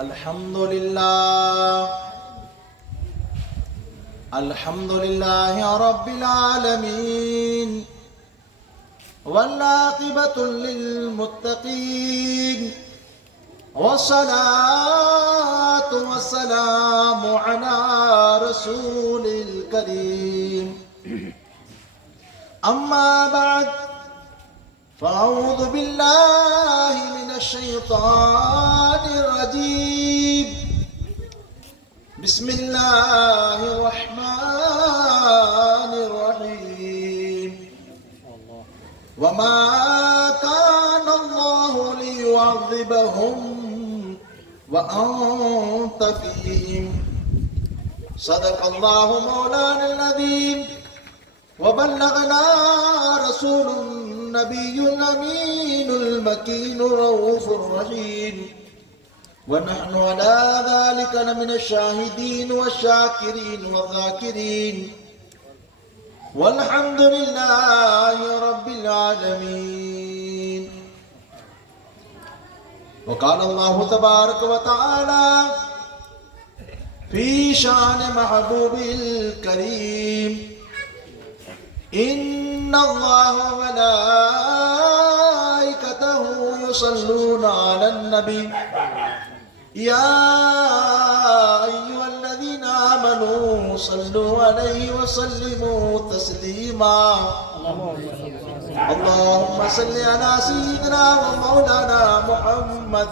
الحمد لله رب العالمين والعاقبة للمتقين والصلاة والسلام على رسول الكريم أما بعد فأعوذ بالله من الشيطان الرجيم بسم الله الرحمن الرحيم وما كان الله ليعذبهم وأنت فيهم صدق الله مولانا العظيم وبلغنا رسول النبي الأمين المكين الرؤوف الرحيم ونحن على ذلك لمن الشاهدين والشاكرين والذاكرين والحمد لله رب العالمين. وقال الله تبارك وتعالى في شان محبوبه الكريم إن الله وملائكته يصلون على النبي يا أيها الذين آمنوا صلوا عليه وسلموا تسليما. اللهم صل على سيدنا ومولانا محمد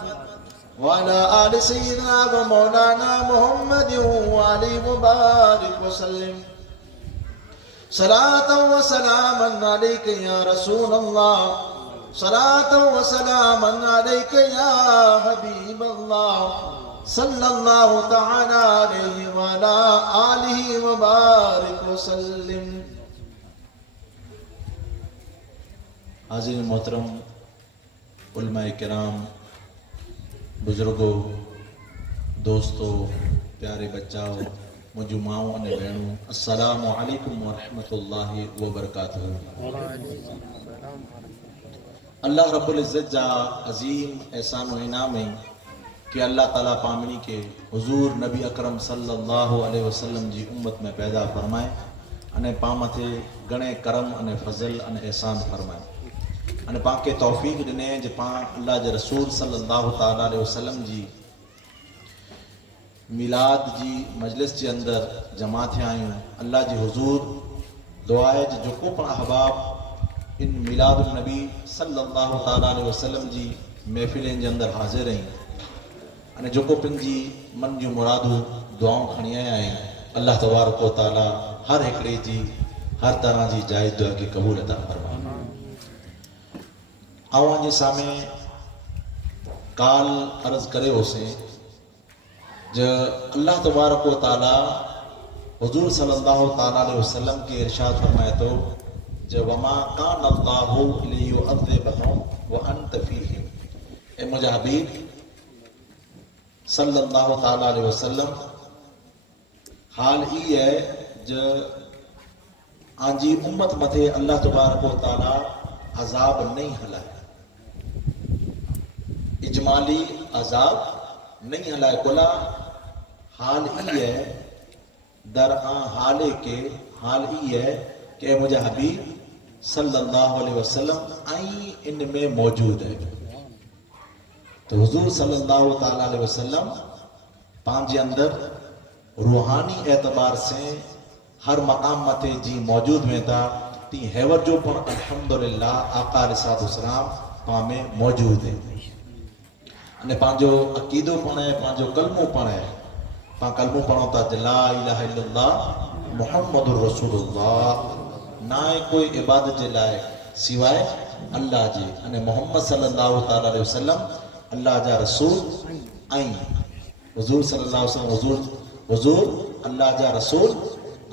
وعلى آل سيدنا ومولانا محمد وعلى مبارك وسلم صلاة وسلاما عليك يا رسول الله صلاة وسلاما عليك يا حبيب الله صلى الله تعالى عليه وعلى آله وبارك وسلم. حاضرین محترم، علماء کرام، بزرگوں، دوستوں، پیارے بچاؤ، مجھے ماؤں نے بہنوں، السلام علیکم ورحمۃ اللہ وبرکاتہ. اللہ رب العزت جا عظیم احسان و انعام ہے کہ اللہ تعالیٰ پامنی کے حضور نبی اکرم صلی اللہ علیہ وسلم جی امت میں پیدا فرمائے انے پام تھے گھنے کرم انے فضل انے احسان فرمائے انے پاک کے توفیق دنے جے پاں اللہ جے رسول صلی اللہ تعالیٰ علیہ وسلم جی میلاد جی مجلس جے اندر جمع تھے آئیں. اللہ جی حضور دعا ہے جو کو پا احباب ان میلاد النبی صلی اللہ تعالیٰ علیہ وسلم جی محفلیں جے اندر حاضر رہیں انے جو کو پن جی من جو مرادو دعاؤں کھنی آئیں. اللہ تبارک و تعالیٰ ہر ہکڑے جی ہر طرح جی جائز دعا کی قبول عطا فرمائے. آوان جی سامنے کال عرض کرے ہو سے جو اللہ تبارک و تعالیٰ حضور صلی اللہ تعالیٰ علیہ وسلم کی ارشاد فرمائے تو جو وما کان اللہ لیعذبہم وانت فیہم. اے مجھے حبیب صلی اللہ تعالیٰ علیہ وسلم حال ای ہے جو آنجی امت متھے اللہ تبارک و تعالیٰ عذاب نہیں ہلائے، اجمالی عذاب نہیں ہلائے. کلا حال ای ہے در آن حالے کے حال ای ہے کہ اے مجھے حبیب صلی اللہ علیہ وسلم آئیں ان میں موجود ہے. تو حضور صلی اللہ تعالیٰ علیہ وسلم پانچے اندر روحانی اعتبار سے ہر مقام متے جی موجود میں تھا تی حیور جو پر الحمدللہ آقا علیہ السلام پامے موجود ہے. અને પાંજો અકીદો પણ હે, પાંજો કલમો પણ હે. પા કલમો પણ હોતા લા ઇલાહા ઇલ્લલ્લાહ મુહમ્મદુર રસૂલુલ્લાહ. ના કોઈ ઇબાદત જે લાયક સિવાય અલ્લાહ जी અને મોહમ્મદ સલ્લલ્લાહુ તઆલા અલૈहि વસલ્લમ અલ્લાહ जा रसूल आई. हुजूर सल्लल्लाहु अलैहि वसल्लम हुजूर अल्लाह जा रसूल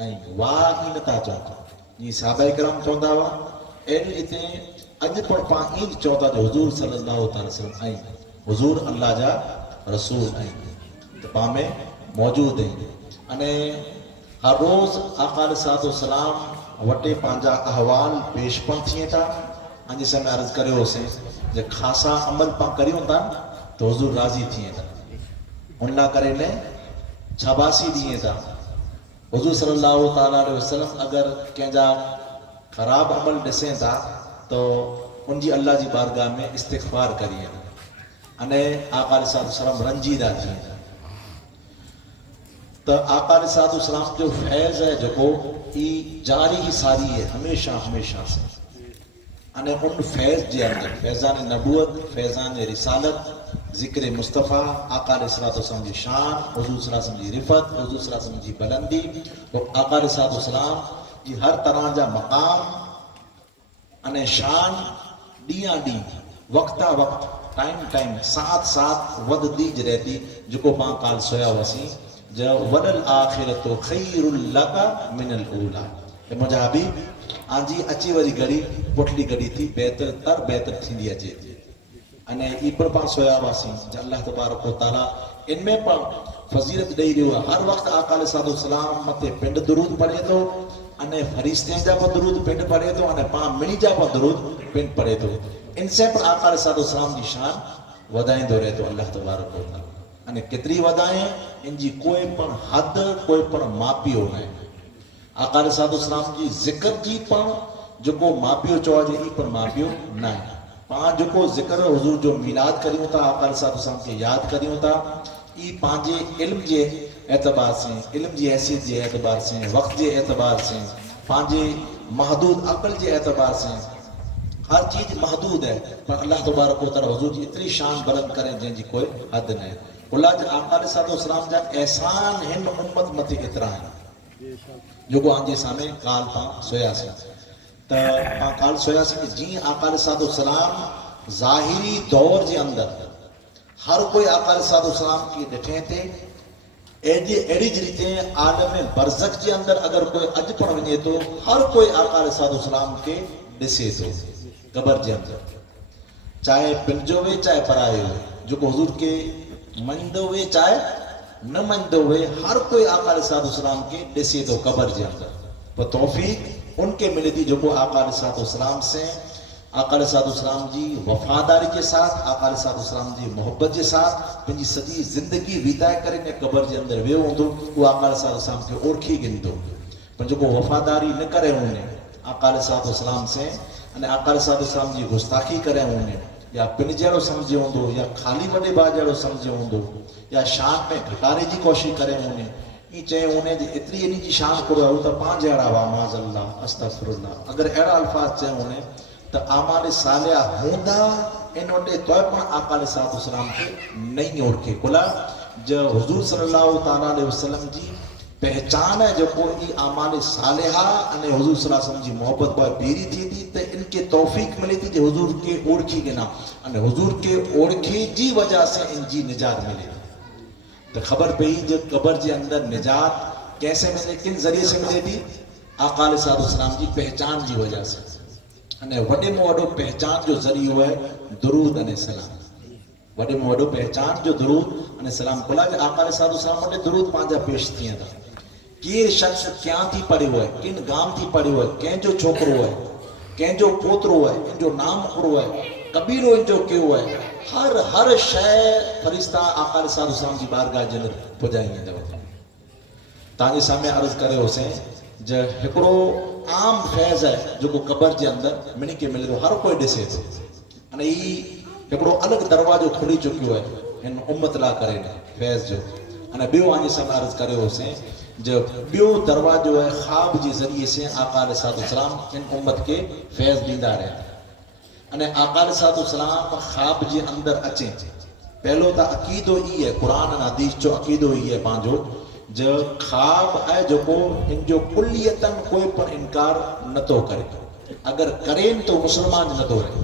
आई. वाह ई नथा चवंदा जी सहाबा करम चवंदा हुआ एन इते अज पण पा ई चवंदा जो हुजूर सल्लल्लाहु तआला अलैहि वसल्लम आई. हुजूर अल्लाह जा रसूल आई तो पामे मौजूद है. अने हर रोज़ आका अलैहिस्सलाम वटे पांजा अहवाल पेश पण थिए था. अॼु समय अर्ज़ करियो से जे खासा अमल पा करियूं था तो हुजूर राज़ी थिए था. उन करे ने 86 ॾींहं था हुज़ूर सल्लल्लाहु ताला अलैहि वसल्लम अगर कंहिंजा ख़राब अमल ॾिसें था तो उनजी अल्लाह जी बारगाह में इस्तिग़फ़ार करिए अने आका अलैहिस्सलाम रंजीदा थिए तो आका अलैहिस्सलाम जो फैज़ है जो ई जारी ही सारी है हमेशा हमेशा से अने उन फैज़ जे अंदर फैज़ान नबूवत फैज़ान रिसालत ज़िक्र मुस्तफ़ा आका अलैहिस्सलाम जी शान हुज़ूर सल्लल्लाहु जी रिफ़त हुज़ूर सल्लल्लाहु जी बुलंदी और आका अलैहिस्सलाम जी हर तरह जा मकाम अने शान ॾींहुं ॾींहुं वक़्ता वक़्त टाइम टाइम साथ साथ वधदी ज रहती जो पां काल सोया हुआसीं जो वलल आखिरतु खैरुल लका मिनल ऊला ए मुंहिंजा हबीब आजी अची वरी घड़ी पुठली घड़ी थी बेहतर तर बेहतर थींदी अचे अने ई पर पां सोया हुआसीं जो अल्लाह तबारक व तआला इनमें पर फज़ीलत ॾेई रहियो आहे हर वक़्तु आका अलैहिस्सलाम मथे पिंड दुरूद पढ़े थो अने फरिश्तनि जा बि दुरूद पिंड पढ़े थो अने पां मिणी जा बि दुरूद पिंड पढ़े थो इनसे पर आका अलैहिस्सलाम जी शान वधाईंदो रहे थो अल्लाह तबारक व तआला अने केतिरी वधाए इनजी कोई पण हद कोई पण मापियो न आहे आका अलैहिस्सलाम जी ज़िक्र जी पण जेको मापियो चवाइजे ई पण मापियो न आहे पां जेको ज़िक्र हुज़ूर जो मीलाद करियूं था आका अलैहिस्सलाम खे यादि करियूं था ई पंहिंजे इल्म जे एतबार से इल्म जी हैसियत जे एतबार से वक़्त जे एतबार से पंहिंजे महदूद अक़ल जे एतबार से हर चीज़ महदूद है पर अल्लाह तबारक व तआला हुज़ूर जी एतिरी शान बुलंद करे जंहिंजी कोई हद न आहे उल्लाह आका अलैहिस्सलाम जा एहसान हिन उम्मत मथे एतिरा आहिनि जेको आंजे सामने काल पां सोयासीं त पां काल सोयासीं कि जीअं आका अलैहिस्सलाम ज़ाहिरी दौर जे अंदर हर कोई आका अलैहिस्सलाम खे ॾिठे थे अहिड़ी रीते आलम बरज़ख जे अंदर अगर कोई अॼु पण वञे थो हर कोई आका अलैहिस्सलाम खे ॾिसे थो क़बर जे अंदर चाहे पंहिंजो वे चाहे परायो वे जेको हुज़ूर के मञंदो वे चाहे न मञंदो वे हर कोई आका अलैहिस्सलाम के ॾिसे थो क़बर जे अंदर पर तौफ़ीक़ उनके मिले थी जेको आका अलैहिस्सलाम से आका अलैहिस्सलाम जी वफ़ादारी के साथ आका अलैहिस्सलाम जी मोहब्बत के साथ पंहिंजी सॼी ज़िंदगी बिताए करे ने क़बर जे अंदर वियो हूंदो उहो आका अलैहिस्सलाम खे ओळखी गिनदो पर जेको वफ़ादारी न करे वञे आका अलैहिस्सलाम से अने आका अलैहिस्सलाम जी गुस्ताखी करे वञे या पिन जहिड़ो सम्झे हूंदो या ख़ाली वॾे भाउ जहिड़ो सम्झे हूंदो या शान में घटारे जी कोशिशि करे वञे ई चए वञे जे एतिरी इन जी शान करो आहे त पां जहिड़ा वाह माज़अल्लाह अस्तग़फिरुल्लाह अगर अहिड़ा अल्फाज़ चए वञे त आमाल सालिया हूंदा इन वटि तो पण आका अलैहिस्सलाम खे नहीं ओळखे कुला जो हुज़ूर सल्लल्लाहु ताला अलैहि वसल्लम जी पहचान है जो ई आमाल सालिहा अने हुज़ूर सल्लल्लाहु अलैहि वसल्लम जी मोहब्बत पर पीरी थी थी त इनके तौफीक मिले थी जो हुज़ूर के ओळखी गिना अने हुज़ूर के ओळखी जी वजह से इनजी निजात मिले तो खबर पई जो क़बर जे अंदर निजात कैसे मिले किन जरिए से मिले थी आका अलैहिस्सलाम जी पहचान जी वजह से अने वॾे में वॾो पहचान जो ज़रियो है दुरूद अने सलाम वॾे में वॾो पहचान जो दुरूद अने सलाम कुला जे आका अलैहिस्सलाम वटि दुरूद पंहिंजा पेश थियनि था केर शख्स क्या थी पढ़ियो है किन गाम थी पढ़ियो है कंहिंजो छोकिरो है कंहिंजो पोतरो है कंहिंजो नाम कहिड़ो है कबीलो इनजो कहिड़ो है हर शइ फरिश्ता आका अलैहिस्सलाम जी बारगाह जे अंदर पुॼाई वेंदव तव्हांजे साम्हूं अर्ज़ु करे होसीं जो हिकिड़ो आम फैज़ है जेको क़बर जे अंदर मिनी के मिले थो हर कोई ॾिसे थो अने ई हिकिड़ो अलॻि दरवाज़ो खुली चुकियो है हिन उम्मत लाइ करे फैज़ जो अने ॿियो आंजे साम्हूं अर्ज़ु करे होसीं जो ॿियो दरवाज़ो है ख़्वाब जे ज़रिए से आका अलैहिस्सलाम इन उम्मत के फैज़ ॾींदा रहिया अने आका अलैहिस्सलाम ख़्वाब जे अंदर अचे पहलो तो अक़ीदो ई है कुरान अने हदीस जो अक़ीदो ई है पंहिंजो जो ख़्वाब है जेको इनजो कुलियतन कोई पण इनकार नथो करे अगर करेन तो मुसलमान नथो रहे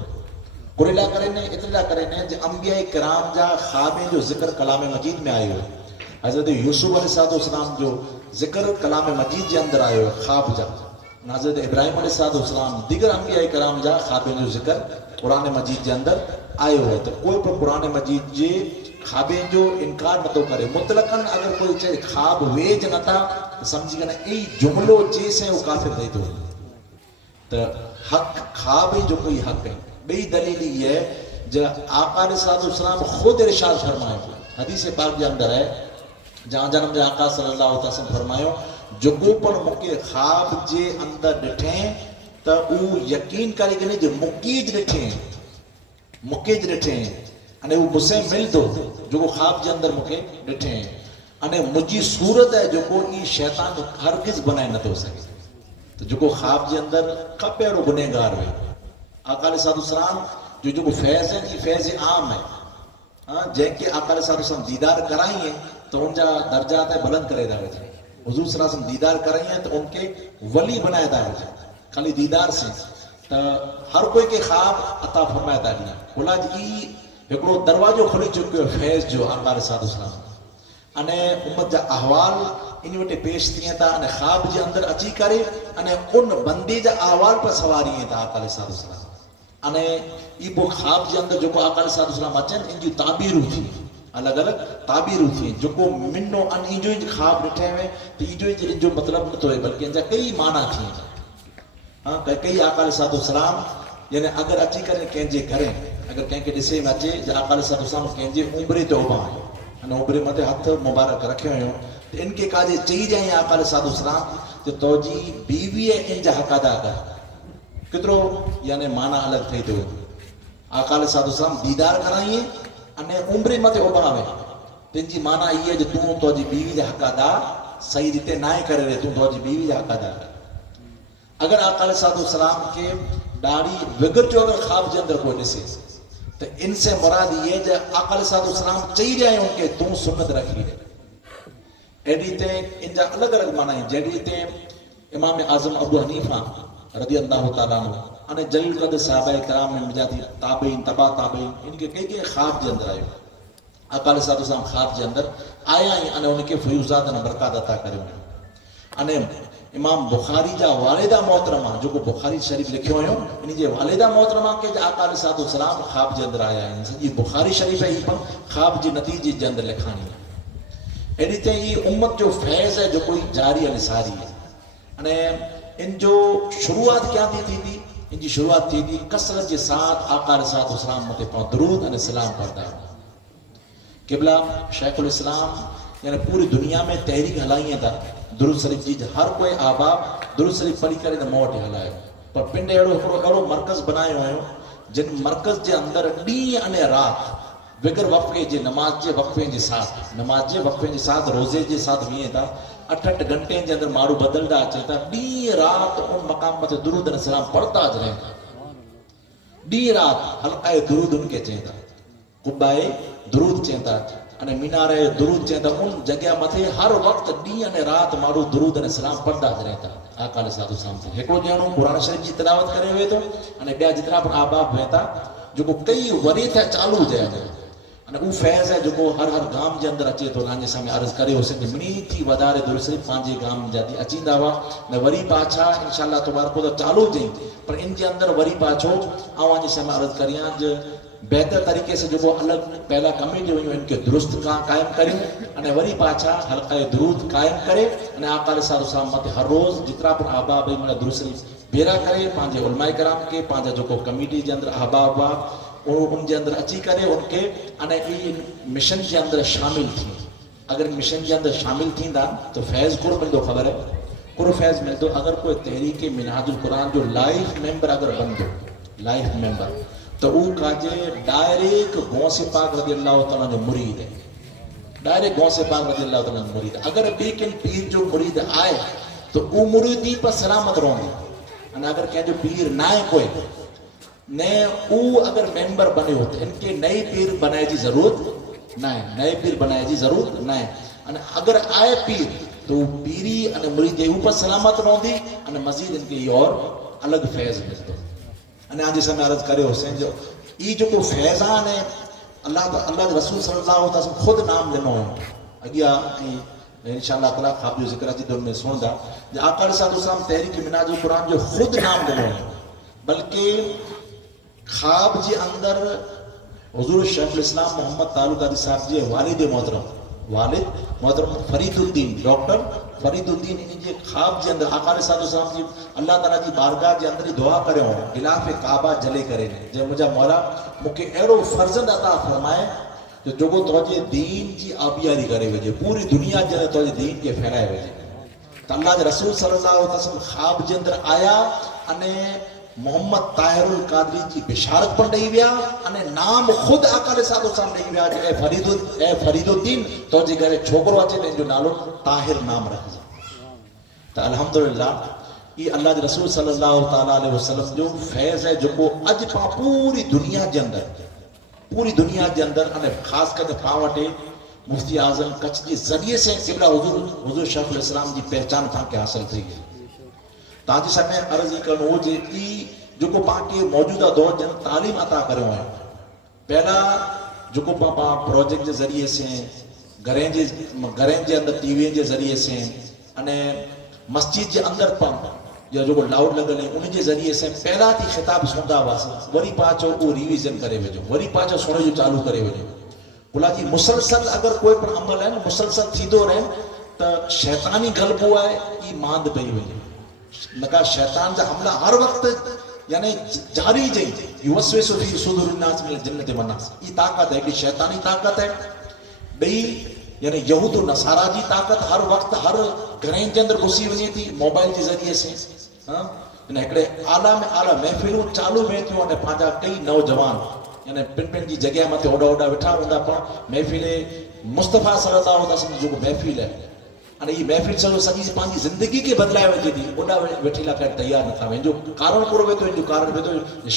कुरिला करे ने इतला करे ने जो अंबिया किराम जा ख़्वाबे जो ज़िक्र कलाम मजीद में आयो है हज़रत यूसुफ अलैहिस्सलाम जो ज़िक्र कलाम मजीद के अंदर आयो है ख़्वाब जा हज़रत इब्राहिम अलैहिस्सलाम दीगर अंबिया किराम जा ख़्वाबे जो ज़िक्र कुरान मजीद के अंदर आयो है तो कोई पर कुरान मजीद जे ख़्वाबे जो इनकार नथो करे मुतलकन अगर कोई चए ख़्वाब वेज नथा समझी करे ई जुमलो चेसे वो काफ़िर थी तो तो हक ख़्वाब जो कोई हक है बी दलील ये जो आका अलैहिस्सलाम खुद इरशाद फरमाए حدیث پاک کے اندر ہے جہاں جنم جا آقا صلی اللہ علیہ وسلم فرماयो جو پر مکے خواب جے اندر ڈٹھیں تا او یقین کرے کہ جو مکیج ڈٹھیں अने वो मुझसे मिल दो जो ख्वाब जे अंदर मुखे ॾिठे अने मुझी सूरत है जो ई शैतान हरगिज़ बनाए न थो सके तो जो ख्वाब जे अंदर कब अहिड़ो गुनहगार हुए आका सलाम जो फैज़ है फैज़ आम है हाँ जैके आका सलाम दीदार कराई तो उनका दर्जा ते बुलंद करे था वजह हुजूर सलाम दीदार कराई तो उनके वली बनाए था वजह खाली दीदार से तो हर कोई के ख्वाब अता फरमाए था ॾिना बोला जी हिकिड़ो दरवाजो खुली चुकियो फैज़ जो आका सलाम अने उम्मत जा अहवाल इन वटे पेश थियनि था अने ख्वाब जे अंदर अची करे अने उन बंदे जा अहवाल पर सवारी था आका सलाम अने ई पो ख्वाब जे अंदर जो आका सलाम अचनि इन जी ताबीरूं थी अलग अलग ताबीरूं थी जो मिनो अन इजो ख्वाब ॾिठे में तो इजो मतलब न तो बल्कि इनजा कई माना थी हाँ कई आका सलाम यानी अगर अची करे कंहिंजे घरे अगर कंहिंखे ॾिसे में अचे आका सलाम कंहिंजे उम्रे ते उभा आहिनि अने उम्रे मथे हथ मुबारक रखियो हुयो तो इनके काजे चई जाए आका सलाम तो तोजी 20 इंच हक़ादा कर कितरो यानी माना अलग थी तो आका सलाम दीदार कराइए अने उम्रे मथे उभा हुए तिनजी माना ये जो तू तोजी 20 जा हक़ादा सही रीते नाए करे रे तू तोजी 20 जा हक़ादा कर अगर आका सलाम के दाढ़ी विगर जो अगर ख्वाब के अंदर कोई ॾिसे तो इनसे मुराद ये जो आका सलाम चई रहे हैं उनके तू सुन्नत रखी है एडी ते इनजा अलग अलग माना है जेडी ते इमाम आजम अबू हनीफा रदी अल्लाह तआला अन्हु अने जलील कद सहाबा किराम में मजाती ताबईन तबा ताबईन इनके कई ख्वाब के अंदर आयो आका सलाम ख्वाब के अंदर आया अने उनके फयूजात अने बरकत अता करियो अने इमाम बुखारी जा वालिदा मोहतरमा जो बुखारी शरीफ लिखियो हुयो इन जे वालिदा मोहतरमा के आका सलाम ख्वाब जे अंदर आया आहिनि सॼी बुखारी शरीफ ही पण ख्वाब जे नतीजे जे अंदर लिखाणी है एडी ते ई उम्मत जो फैज़ है जो कोई जारी है निसारी है अने इन जो शुरुआत क्या थी इन जी शुरुआत थी कसरत के साथ आका सलाम मते पां दरूद अने सलाम पढ़दा क़िबला शेखुल इस्लाम यानी पूरी दुनिया में तहरीक हलाई था दुरूद शरीफ जी हर कोई आबाब दुरूद शरीफ पढ़ी करे त मूं वटि हलायो पर पिंड अहिड़ो मर्कज़ बनायो हुयो जिन मर्कज़ जे अंदर ॾींहुं अने राति बिगर वक़्फ़े जे नमाज जे वक़्फ़े जे साथ रोज़े जे साथ वीह था 8-8 घंटे जे अंदर माण्हू बदलदा अचे था ॾींहुं राति उन मक़ाम मथे दुरूद अने सलाम पढ़ता रहे ॾींहुं राति हल्का दुरूद उनके चवनि था कुबाए दुरूद चवनि था अने मीनारे दुरूद चवनि था उन जगह मथे हर वक्त ॾींहुं अने राति माण्हू दुरूद अने सलाम पढ़दा रहे था आका सलाम ते हिकिड़ो ॼणो क़ुरान शरीफ जी तिलावत करे हुए तो अने ॿिया जेतिरा भी आबाब हुए था जो कई वरी था चालू थिया अने उहो फैज़ है जो हर गाम के अंदर अचे तो तव्हांजे साम्हूं अर्ज़ करे हो सके मिनी थी वधारे दुरूद शरीफ पंहिंजे गाम जा अचींदा हुआ ने वरी पाछा इंशाअल्लाह तबारक व तआला चालू थी पर इन जे अंदर वरी पाछो आऊं अॼु साम्हूं अर्ज़ करियां जो बेहतर तरीके से जो अलग पहला कमेटी हुई इनके दुरुस्त कायम करियूं अने वरी पाछा हल्का दुरूद कायम करे अने आका सलाम मते हर रोज़ जितना भी अहबाब मन दुरूद शरीफ भेरा करे पंहिंजे उलमाए कराम के पंहिंजा जो कमेटी के अंदर अहबाब हुआ उनके अंदर अची करे उनके अने मिशन के अंदर शामिल थी अगर मिशन के अंदर शामिल थींदा तो फैज़ कुर मिलंदो ख़बर है कुर फैज़ मिलंदो अगर कोई तहरीक मिनहाजुल कुरान जो लाइफ मेंबर अगर बंदो लाइफ मेंबर तो वो काजे डायरेक्ट गौसे पाक रज़ी अल्लाह तआला जो मुरीद है डायरेक्ट गौसे पाक रज़ी अल्लाह तआला जो मुरीद अगर बेकिन पीर जो मुरीद आए तो वो मुरीदी पर सलामत रहंदी अने अगर के जो पीर ना है कोई ने वो अगर मेंबर बने हो तो इनके नए पीर बनाए की जरूरत ना है नए पीर बनाए की जरूरत ना है अने अगर आए पीर तो पीरी अने मुरीद ऊपर सलामत रहंदी अने मजीद इनके और अलग फैज़ मिलंदो अने आज समय अर्ज करे हुसैन जो ई जो फैज़ा ने अल्लाह रसूल सल्लल्लाहु अलैहि वसल्लम खुद नाम ॾिनो अॻियां इंशाअल्लाह ताला ख़्वाब जो ज़िक्र जी दुन में सुनदा आका सलाम तहरीक मिनहाजुल कुरान जो खुद नाम ॾिनो बल्कि ख्वाब जे अंदर हुजूर शेखुल इस्लाम मोहम्मद तालुक अदी साहब जी वालिद मोहतरम फरीदुद्दीन डॉक्टर फरीदुद्दीन इनके ख्वाब के अंदर आका सलाम जी अल्लाह ताला जी बारगाह के अंदर ही दुआ करियो गिलाफ काबा जले करे जे मुझा मौला मुके एड़ो फर्जंद अता फरमाए جو توجہ دین جی آبیاری کرے وجے پوری دنیا جے توجہ دین کے پھیلائے وجے تو اللہ کے رسول صلی اللہ علیہ وسلم خواب جے اندر آیا انے محمد طاہر القادری جی بشارت پر ڈئی ویا انے نام خود آقا علیہ السلام ڈئی ویا اے فرید الدین تو جی گھرے چھوکرو اچے تے جو نالو طاہر نام رکھ تو الحمدللہ یہ اللہ کے رسول صلی اللہ تعالیٰ علیہ وسلم جو فیض ہے جو کو اج پا پوری دنیا کے اندر انے خاص کر پاوٹے مفتی اعظم کچھ کے ذریعے سے قبلہ حضور شیخ الاسلام کی پہچان پا کے حاصل تھی گئی تاجی سمے عرض کرنو ہو جے ای جو کو پا کے موجودہ دور جن تعلیم عطا کرو ہیں پہلا جو کو پا پروجیکٹ کے ذریعے سے گھریں جے اندر ٹی وی کے ذریعے سے انے مسجد کے اندر پا یا جو لاؤڈ لگل ہے ان کے ذریعے سے پہلا تھی خطاب سندا واسا وری پاچو وہ ریویژن کرے وجو وری پاچو سنے جو چالو کرے وجو بولا جی مسلسل اگر کوئی پر عمل ہے مسلسل تھیدو رہے تو شیطانی غلبو ہے یہ ماند پئی وجے لگا شیطان جا حملہ ہر وقت یعنی جاری جئی یوسوس فی صدور الناس من الجنت والناس یہ طاقت ہے کہ شیطانی طاقت ہے بئی یعنی یہود و نصارہ جی طاقت ہر وقت ہر گھریں کے اندر گھسی ونی تھی موبائل کے ذریعے سے ہکڑے اعلیٰ میں اعلیٰ محفلوں چالو میں تھیوں نے پانچا کئی نوجوان یعنی پن کی جگہ مت اوڈا اوڈا وٹھا ہوندا پا محفل مصطفیٰ صلی اللہ علیہ وسلم جو محفل ہے અને એ મહેફિલ સલો સજી પાંજી જિંદગી કે બદલાય વજે દી ઓડા વેઠીલા કર તૈયાર નતા વે જો કારણ પૂરો વે તો જો કારણ વે તો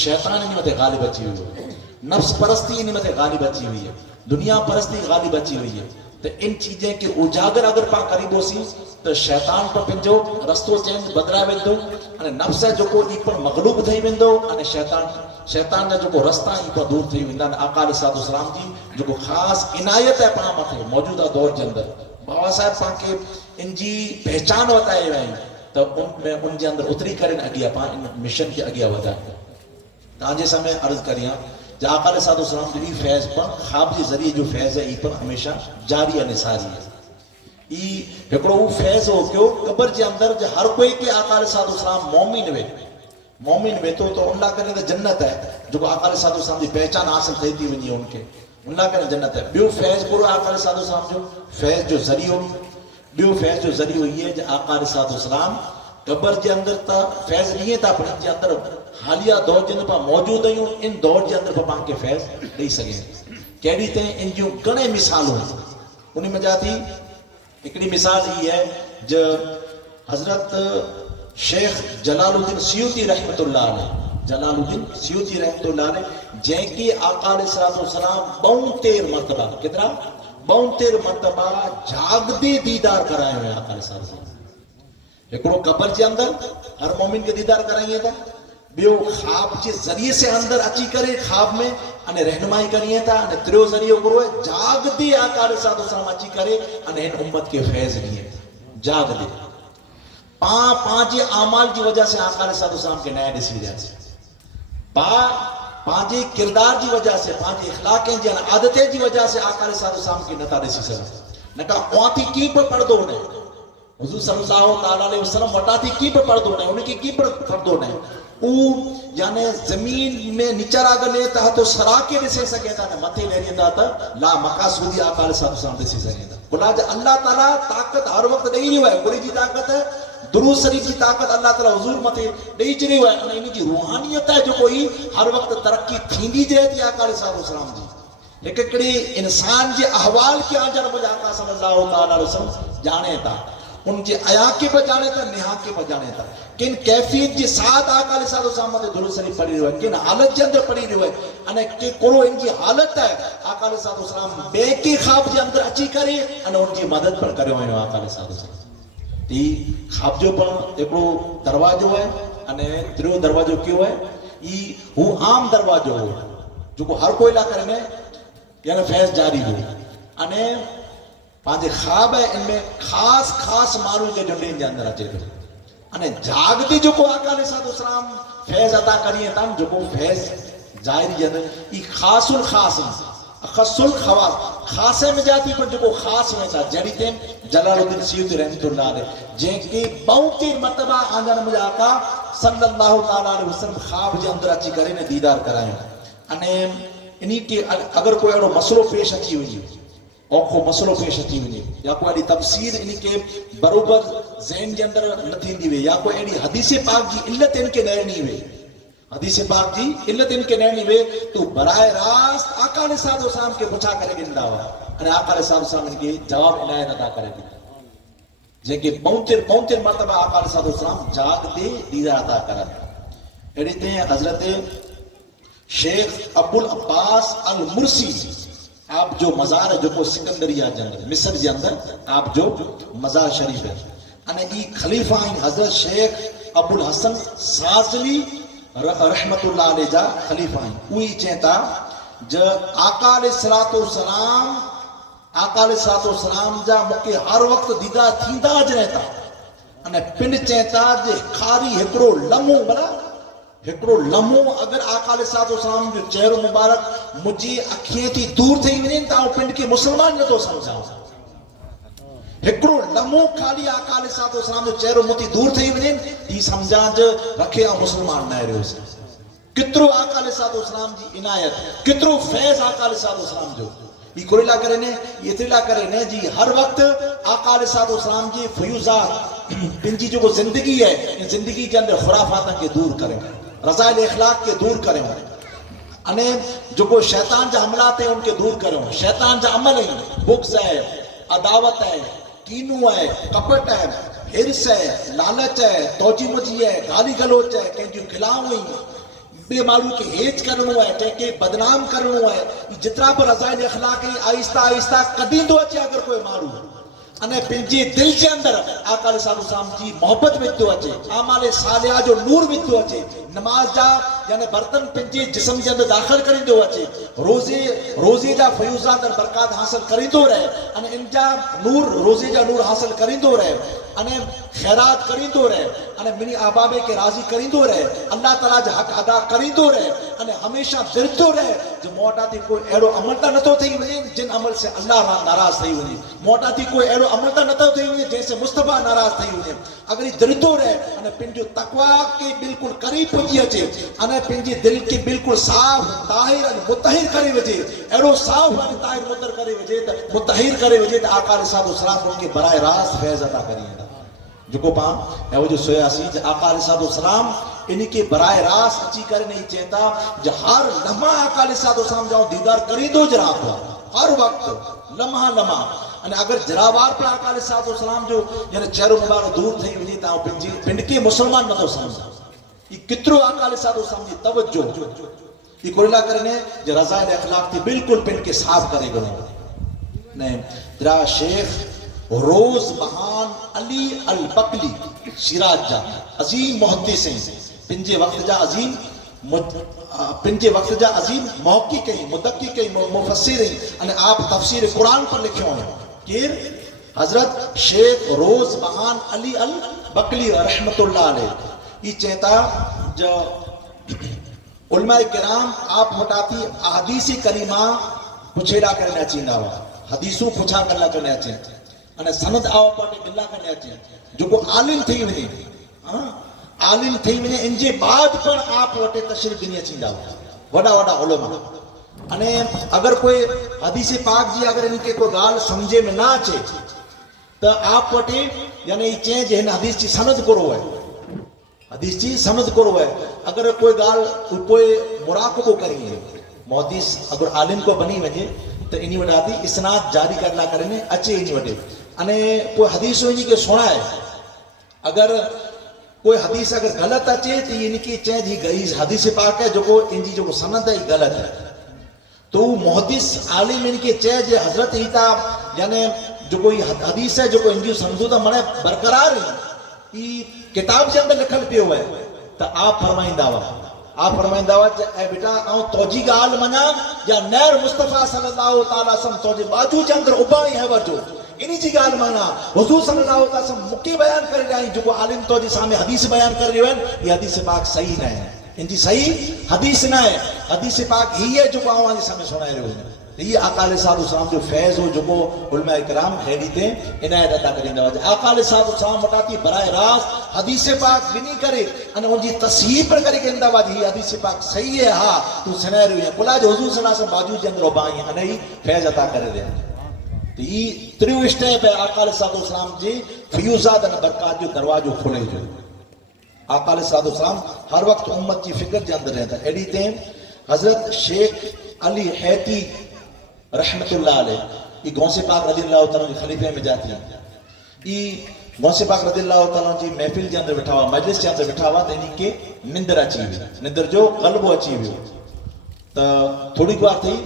શૈતાન ની મતે ગાલિબ અચી हुई नफ्स परस्ती इन मते गालिब अची हुई है दुनिया परस्ती गालिब अची हुई है तो इन चीजें के उजागर अगर पा करीबोसी तो शैतान पर पंजो रस्तो चेंज बदला वेंदो अने नफ्स जो को ई पर मगलूब थई वेंदो अने शैतान जा जो को रास्ता ई पर दूर थई वेंदा आका अलैहि सलाम जी जो को खास इनायत है पा मथे मौजूदा दौर के अंदर बाबा साहब पाके इनजी पहचान बताए वे तो उन जे अंदर उतरी करे अगिया पा इन मिशन के अगिया वधाए ताजे समय अर्ज करिया आका अलैहि सलाम जी फैज़ पर ख्वाब के जरिए जो फैज़ है ई पर हमेशा जारी है निसारी है ई एकड़ो फैज़ हो क्यों कब्र के अंदर जो हर कोई के आका अलैहि सलाम मोमिन वे तो उनला करे तो जन्नत है जो आका अलैहि सलाम की पहचान हासिल थई थी वनी उनके उनला करे जन्नत है बियो फैज़ पूरो आका अलैहि सलाम जो फैज़ जो जरियो बियो फैज़ जो जरियो ये जो आका अलैहि सलाम कब्र के अंदर ता फैज़ नहीं था पर के अंदर हालिया दौर जिन पर मौजूद आयूं इन दौर के अंदर पर के फैज़ दे सके केड़ी ते इन जो घणे मिसालों उन में जाती एकड़ी मिसाल ये है जो हजरत शेख जलालुद्दीन सियूती रहमतुल्लाह अलैह जलालुद्दीन सियूती रहमतुल्लाह अलैह जेकी आका अलैहि सलाम 72 मरतबा कितना 72 मरतबा जागदे दीदार कराए हुए आका अलैहि सलाम एकड़ो कब्र के अंदर हर मोमिन के दीदार कराइए था बियो ख्वाब के जरिए से अंदर अची करे ख्वाब में अने रहनुमाई करिए था अने त्रियो जरियो करो जागदी आका अलैहि सलाम अची करे अने इन उम्मत के फैज़ लिए जागदी पांच आमाल की वजह से आका अलैहि सलाम के नया दिसी रहा पांच किरदार की वजह से पांच इखलाक जी आदतें की वजह से आका अलैहि सलाम की नता दिसी सके नका ओती की पर पर्दो ने हुजूर सल्लल्लाहु अलैहि वसल्लम वटाती की पर पर्दो ने उनकी की पर पर्दो ने उ यानी जमीन में निचरा गले ता तो सराके दिसे सके ता ने मथे लेरिंदा ता ला मकासूदी आका अलैहि सलाम दिसी सके ता कुला अल्लाह ताला ताकत हर वक्त देई रही है कुरी जी ताकत है दुरूद शरीफ की ताकत अल्लाह ताला हुजूर मथे देई रही है अने इन की रूहानियत है जो कोई हर वक्त तरक्की थींदी जे थी आका अलैहि सलाम जी लेकिन कड़ी इंसान जे अहवाल के अंदर मुझे आका सल्लल्लाहु अलैहि वसल्लम जाने ता उनके अयाके पर जाने था निहाके पर जाने था किन कैफियत के साथ आका अलैहि सलाम ने दुरूद शरीफ पढ़ी रहो किन हालत के अंदर पढ़ी रहो अने के कोरो इनकी हालत है आका अलैहि सलाम बेके ख्वाब के अंदर अची करे अने उनकी मदद पर करियो है आका अलैहि सलाम ती ख्वाब जो पर एकड़ो दरवाजो है अने त्रियो दरवाजो क्यों है ई हु आम दरवाजो हो जो को हर कोई ला करे ने यानी फैज़ जारी हो अने पांचे ख्वाब है इनमें खास खास मानू के जो के अंदर अचे तो अने जागती जो को आका अलैहि सलाम फैज़ अता करिए तन जो को फैज़ जाहिर जन ई खासुल खास खसुल खवास खासे में जाती पर जो को खास में था जड़ी ते जलालुद्दीन सियूती रहमतुल्लाह अलैह जे के 72 मरतबा आंजन मुझे आका सल्लल्लाहु ताला अलैहि वसल्लम ख्वाब जे अंदर अची करे ने दीदार कराए अने इन के अगर कोई अहिड़ो मसलो पेश अची वञे, औखो मसलो पेश अची वञे, या कोई अहिड़ी तफ़सीर इन के बरोबर ज़हन जे अंदर न थींदी वे, या कोई अहिड़ी हदीस पाक जी इल्लत इन के न ॾिनी वे, हदीस पाक जी इल्लत इन के न ॾिनी वे, तो बराए रास्त आका अलैहिस्सलाम के पुछा करे ॾींदा हुआ, अने आका अलैहिस्सलाम इन के जवाब इनायत अदा करे ॾींदा, जेके पहुंचर मरतबा आका अलैहिस्सलाम जाग ते दीदार अदा करनि। अहिड़ी ते हज़रत शेख अबुल अब्बास अल मुर्सी आप जो मज़ार है जो सिकंदरिया जे अंदर मिस्र जे अंदर आप जो मज़ार शरीफ है, अने ई खलीफा आहिनि हज़रत शेख अबुल हसन साज़ली रहमतुल्लाह अलैह जा खलीफा आहिनि। उही चवनि था ज आका अलैहिस्सलाम जा मूंखे हर वक़्तु दीदार थींदा अचनि था, अने पिंड चवनि था जे खारी हिकिड़ो लम्हो भला हिकिड़ो लम्हो अगर आका अलैहिस्सलाम जो चेहरो मुबारक मुंहिंजी अखियां थी दूर थी वञे त आउं पिंड खे मुस्लमान नथो सम्झां। हिकिड़ो लम्हो खाली आका अलैहिस्सलाम जो चेहरो मुंहिंजी दूर थी वञे थी सम्झां ज रखे आउं मुस्लमान न रहियोसि। केतिरो आका अलैहिस्सलाम जी इनायत, केतिरो फैज़ आका अलैहिस्सलाम जो। ई कोइला करे ने एतिरा करे ने जी हर वक़्तु आका अलैहिस्सलाम जी फयूज़ात पंहिंजी जेको ज़िंदगी है ज़िंदगी के अंदर खुराफात के दूर करें, रज़ाइल इखलाक के दूर करें, अने जो शैतान जा हमलात है उनके दूर करें। शैतान जा अमल है बुग़्ज़ है, अदावत है, कीनू है, कपट है, हिर्स है, लालच है, तोजी मुजी है, गाली गलोच है, कंहिंजूं गिलाऊं बे माण्हू के हेज करणो है, कंहिंखे बदनाम करणो है, जितरा भी रज़ाइल इखलाक है आहिस्ता आहिस्ता कढींदो अचे अगर कोई माण्हू, अने पंहिंजे दिल जे अंदर आका अलैहिस्सलाम जी मोहब्बत विझंदो अचे, आमाले सालिहा जो नूर विझंदो अचे, नमाज जा यानी बर्तन पंहिंजे जिस्म जे अंदर दाख़िल करींदो अचे, रोज़े जा फयूज़ात और बरक़ात हासिल करींदो रहे, अने इन जा नूर रोज़े जा नूर हासिल करींदो रहे, अने खैरात करींदो रहे, अने मिनी आबाबे के राज़ी करींदो रहे, अल्लाह ताला जा हक़ अदा करींदो रहे, अने हमेशा दिरतो रहे जो मोटा थी कोई अहिड़ो अमल त नथो थी वञे जिन अमल से अल्लाह नाराज़ थी वञे, मोटा थी कोई अहिड़ो अमल त नथो थी वञे जंहिंसे मुस्तफ़ा नाराज़ थी वञे। अगर दिरतो रहे अने पंहिंजो तक़वा के बिल्कुल करीब पहुची अचे, अने पंहिंजे दिल के बिल्कुल साफ़ ताहिर अने मुतहिर करे वजे, अहिड़ो साफ़ अने ताहिर मुतर करे वजे त मुतहिर करे वजे त आका अलैहिस्सलाम उनके बराए रास्त फैज़ अदा करींदा। जो पाण वो जो सोयासी आका अलैहिस्सलाम इनके बराए रास्त अची करे नहीं चेता जो हर लम्हा आका अलैहिस्सलाम जाओ दीदार करींदो ज रहा हर वक्त लम्हा लम्हा, अने अगर जरावार पर आका अलैहिस्सलाम जो यानी चेहरो मुबारक दूर थी वञे त पंहिंजी पिंड के मुसलमान नथो सम्झां। ई केतिरो आका अलैहिस्सलाम जी तवज्जो ई कोइला करे ने जो रज़ाइल इखलाक थी बिल्कुल पिंड के साफ करे गयो ने। तेरा शेख रोज बहान अली अल बकली सिराज जा अजीम मुहद्दिस हैं, पंजे वक्त जा अजीम मुहक्किक हैं, मुदक्किक हैं, मुफस्सिर हैं, अने आप तफसीर कुरान पर लिखियो है केर हजरत शेख रोज बहान अली अल बकली रहमतुल्लाह अलैह। ई चेता जो उलमाए किराम आप वटाती अहदीस करीमा पुछेला करने अचींदा हुआ, हदीसूं पुछा करना करने अचे, अने सनद आओ पाटे बिल्ला करने अचे, जो को आलिम थी वने आलिम थी वने इन जे बाद पर आप वटे तशरीफ गिनी अचींदा वडा वडा उलमा। अने अगर कोई हदीस पाक जी अगर इनके कोई गाल समझे में ना अचे तो आप वटे यानी चे जे हदीस जी सनद करो है, हदीस जी सनद करो है। अगर कोई गाल कोई मुराकबो करिए मुहद्दिस अगर आलिम को बनी वजे तो इनी वडाती इसनाद जारी करना करने अचे इनी वडे, अने कोई हदीस इनी के सुनाए, अगर कोई हदीस अगर गलत अचे तो इनकी चे जी गई हदीस पाक है जो को इनकी जो सनद है गलत है, तो मुहद्दिस आलिम इनके चे जे हजरत ईता यानी जो कोई हदीस है जो को इनकी समझूता मने बरकरार ई किताब के अंदर लिखल पियो है तो आप फरमाइंदा हुआ ए बेटा आऊं तोजी गाल मना या नैर मुस्तफा सल्लल्लाहु ताला सम तोजे बाजू के अंदर उबाई है वजो इनी जी गाल मना हुजूर सल्लल्लाहु ताला सम मुके बयान करे जाई जो आलिम तोजे सामने हदीस बयान कर रहे हैं, ये हदीस पाक सही नहीं है, इनकी सही हदीस ना है, हदीस पाक ही है जो आवाज सामने सुनाए रहे हैं। یہ آقا علیہ السلام جو فیض ہو جو کو علماء اکرام حیدی تے عنایت عطا کریں دوا جائے آقا علیہ السلام مٹاتی برائے راست حدیث پاک بنی کرے ان ان جی تصحیح پر کرے کہ دوا جی حدیث پاک صحیح ہے ہاں تو سنیرو ہے کلا جو حضور صلی اللہ علیہ وسلم باجو جے اندر بائی ان ہی فیض عطا کرے دے تو یہ تریو اسٹیپ ہے آقا علیہ السلام جی فیوزات ان برکات جو دروازو کھولے جو آقا علیہ السلام ہر وقت امت کی فکر جے اندر رہتا ایڈی تے حضرت شیخ علی حیتی رحمت اللہ علیہ یہ غوث پاک رضی اللہ تعالیٰ جی خلیفے میں جاتی ہیں یہ غوث پاک رضی اللہ تعالیٰ جی محفل جے اندر بٹھا ہوا مجلس جے اندر بٹھا ہوا تو انہی کے نندر اچھی ہوئی نندر جو قلب اچھی ہوئی تو تھوڑی بار تھی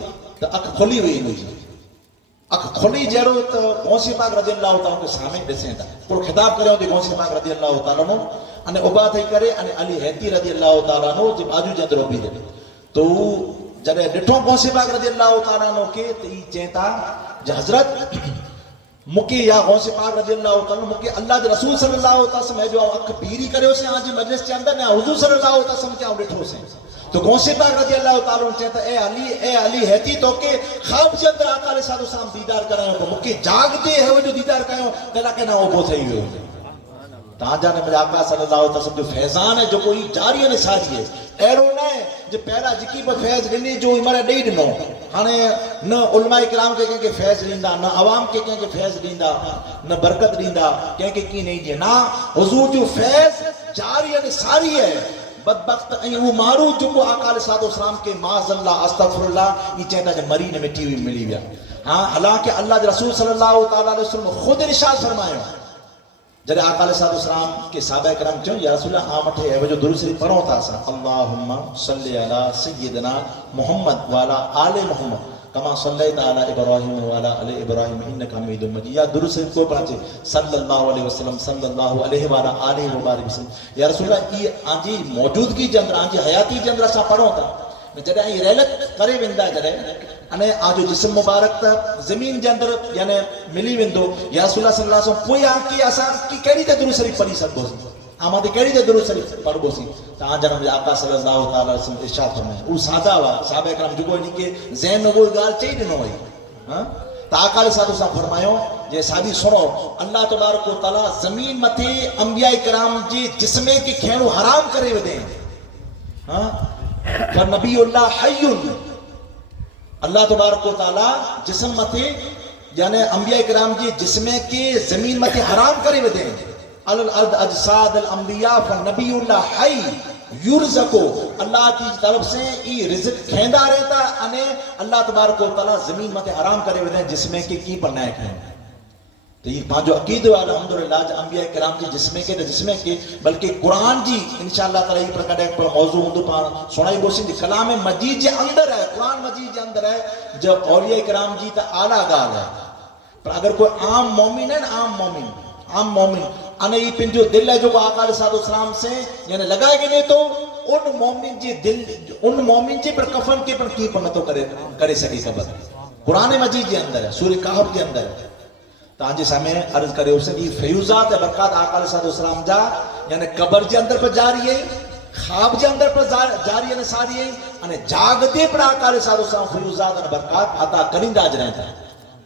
تو اکھ کھلی ہوئی انہوں جی اکھ کھلی جیڑو تو غوث پاک رضی اللہ تعالیٰ کے سامنے دسیں تھا تو خطاب کرے ہوں تو غوث پاک رضی اللہ تعالیٰ نو انہیں ابا تھی کرے انہیں علی حیتی رضی اللہ تعالیٰ نو جب آجو جے اندر ابھی دے تو جڑے ڈٹھو غوث پاک رضی اللہ تعالیٰ عنہ کے تی چیتا جو حضرت مکی یا غوث پاک رضی اللہ تعالیٰ عنہ مکی اللہ دے رسول صلی اللہ علیہ وسلم ہے جو اکھ پیری کرے اسے آج مجلس کے اندر نہ حضور صلی اللہ علیہ وسلم کے آؤں ڈٹھو سے تو غوث پاک رضی اللہ تعالیٰ عنہ چیتا اے علی حیتی تو کہ خواب کے اندر آقا علیہ السلام دیدار کرائیں تو مکی جاگ دے ہے وہ جو دیدار کرائیں کہلا کہ نہ وہ بہت ہی ہوئے تاجا نے مجھے آقا صلی اللہ علیہ وسلم جو فیضان ہے جو کوئی جاری ہے نساری ہے ایرو نہ جو پہلا جکی پر فیض ڈنی جو ہمارا ڈیڑھ نو ہانے نہ علماء کرام کے کہیں کہ فیض دیندا نہ عوام کے کہیں کہ فیض دیندا نہ برکت دیندا کہیں کہ کی نہیں دی نہ حضور جو فیض جاری ہے نساری ہے بدبخت وہ مارو جو کو آقا علیہ السلام کے معاذ اللہ استغفر اللہ یہ چاہتا جو مری نے مٹی ہوئی ملی گیا ہاں حالانکہ اللہ کے رسول صلی اللہ علیہ وسلم خود ارشاد فرمایا جب آقا علیہ السلام کے صحابہ کرام چون یا رسول اللہ آمٹھے ہے وہ جو درود شریف پڑھو تھا سا اللہم صلی علی سیدنا محمد والا آل محمد کما صلیت علی ابراہیم والا علی ابراہیم انکا حمید مجید یا درود شریف کو پڑھا چھے صلی اللہ علیہ وسلم صلی اللہ علیہ والا آلہ وبارک وسلم یا رسول اللہ یہ آنجی موجودگی جندر آنجی حیاتی جندر سا پڑھو تھا جڑے یہ رحلت کرے ویندا جڑے انہیں آجو جسم مبارک تا زمین کے اندر یعنی ملی ویندو یا رسول اللہ صلی اللہ علیہ وسلم کوئی آنکی آسان کی کیڑی تے درود شریف پڑھی سکو سی آمدے کیڑی تے درود شریف پڑھو سی تا جنم آقا صلی اللہ علیہ وسلم ارشاد فرمائے وہ سادہ ہوا صحابہ کرام جو کوئی نہیں کہ ذہن میں کوئی گال چاہیے نہ ہوئی ہاں تا آقا علیہ السلام فرمایو یہ سادی سنو اللہ تبارک و تعالی زمین متھے انبیاء کرام جی جسمے کے کھینو حرام کرے ودیں ہاں فنبی اللہ حی اللہ تبارک و تعالی جسم متے یعنی انبیاء کرام جی جسمے کے زمین متے حرام کرے ودیں الارض اجساد الانبیاء فنبی اللہ حی یرزقو اللہ کی طرف سے یہ رزق کھیندا رہتا انے اللہ تبارک و تعالی زمین متے حرام کرے ودیں جسمے کے کی پڑھنا ہے تو یہ پانچو عقید والا الحمدللہ انبیاء کرام جی جسمے کے بلکہ قرآن جی انشاءاللہ تعالی یہ پرکڑ ہے موضوع ہندو پان سنائی بوسین جی کلام مجید جی اندر ہے قرآن مجید جی اندر ہے جب اولیاء کرام جی تا اعلیٰ گال ہے پر اگر کوئی عام مومن ہے نا عام مومن انہیں یہ پن جو دل ہے جو آقا علیہ السلام سے یعنی لگائے گے نہیں تو ان مومن جی پر کفن کے پر کی پنتو کرے سکے قبر قرآن مجید جی اندر ہے سورہ کہف جی اندر ہے تانجے سامنے عرض کرے اسے کی فیوزات برکات آقا علیہ السلام جا یعنی قبر جے اندر پر جاری ہے خواب جے اندر پر جاری ہے ساری ہے یعنی جاگ دے پر آقا علیہ السلام فیوزات برکات عطا کریندا جرائیں تھا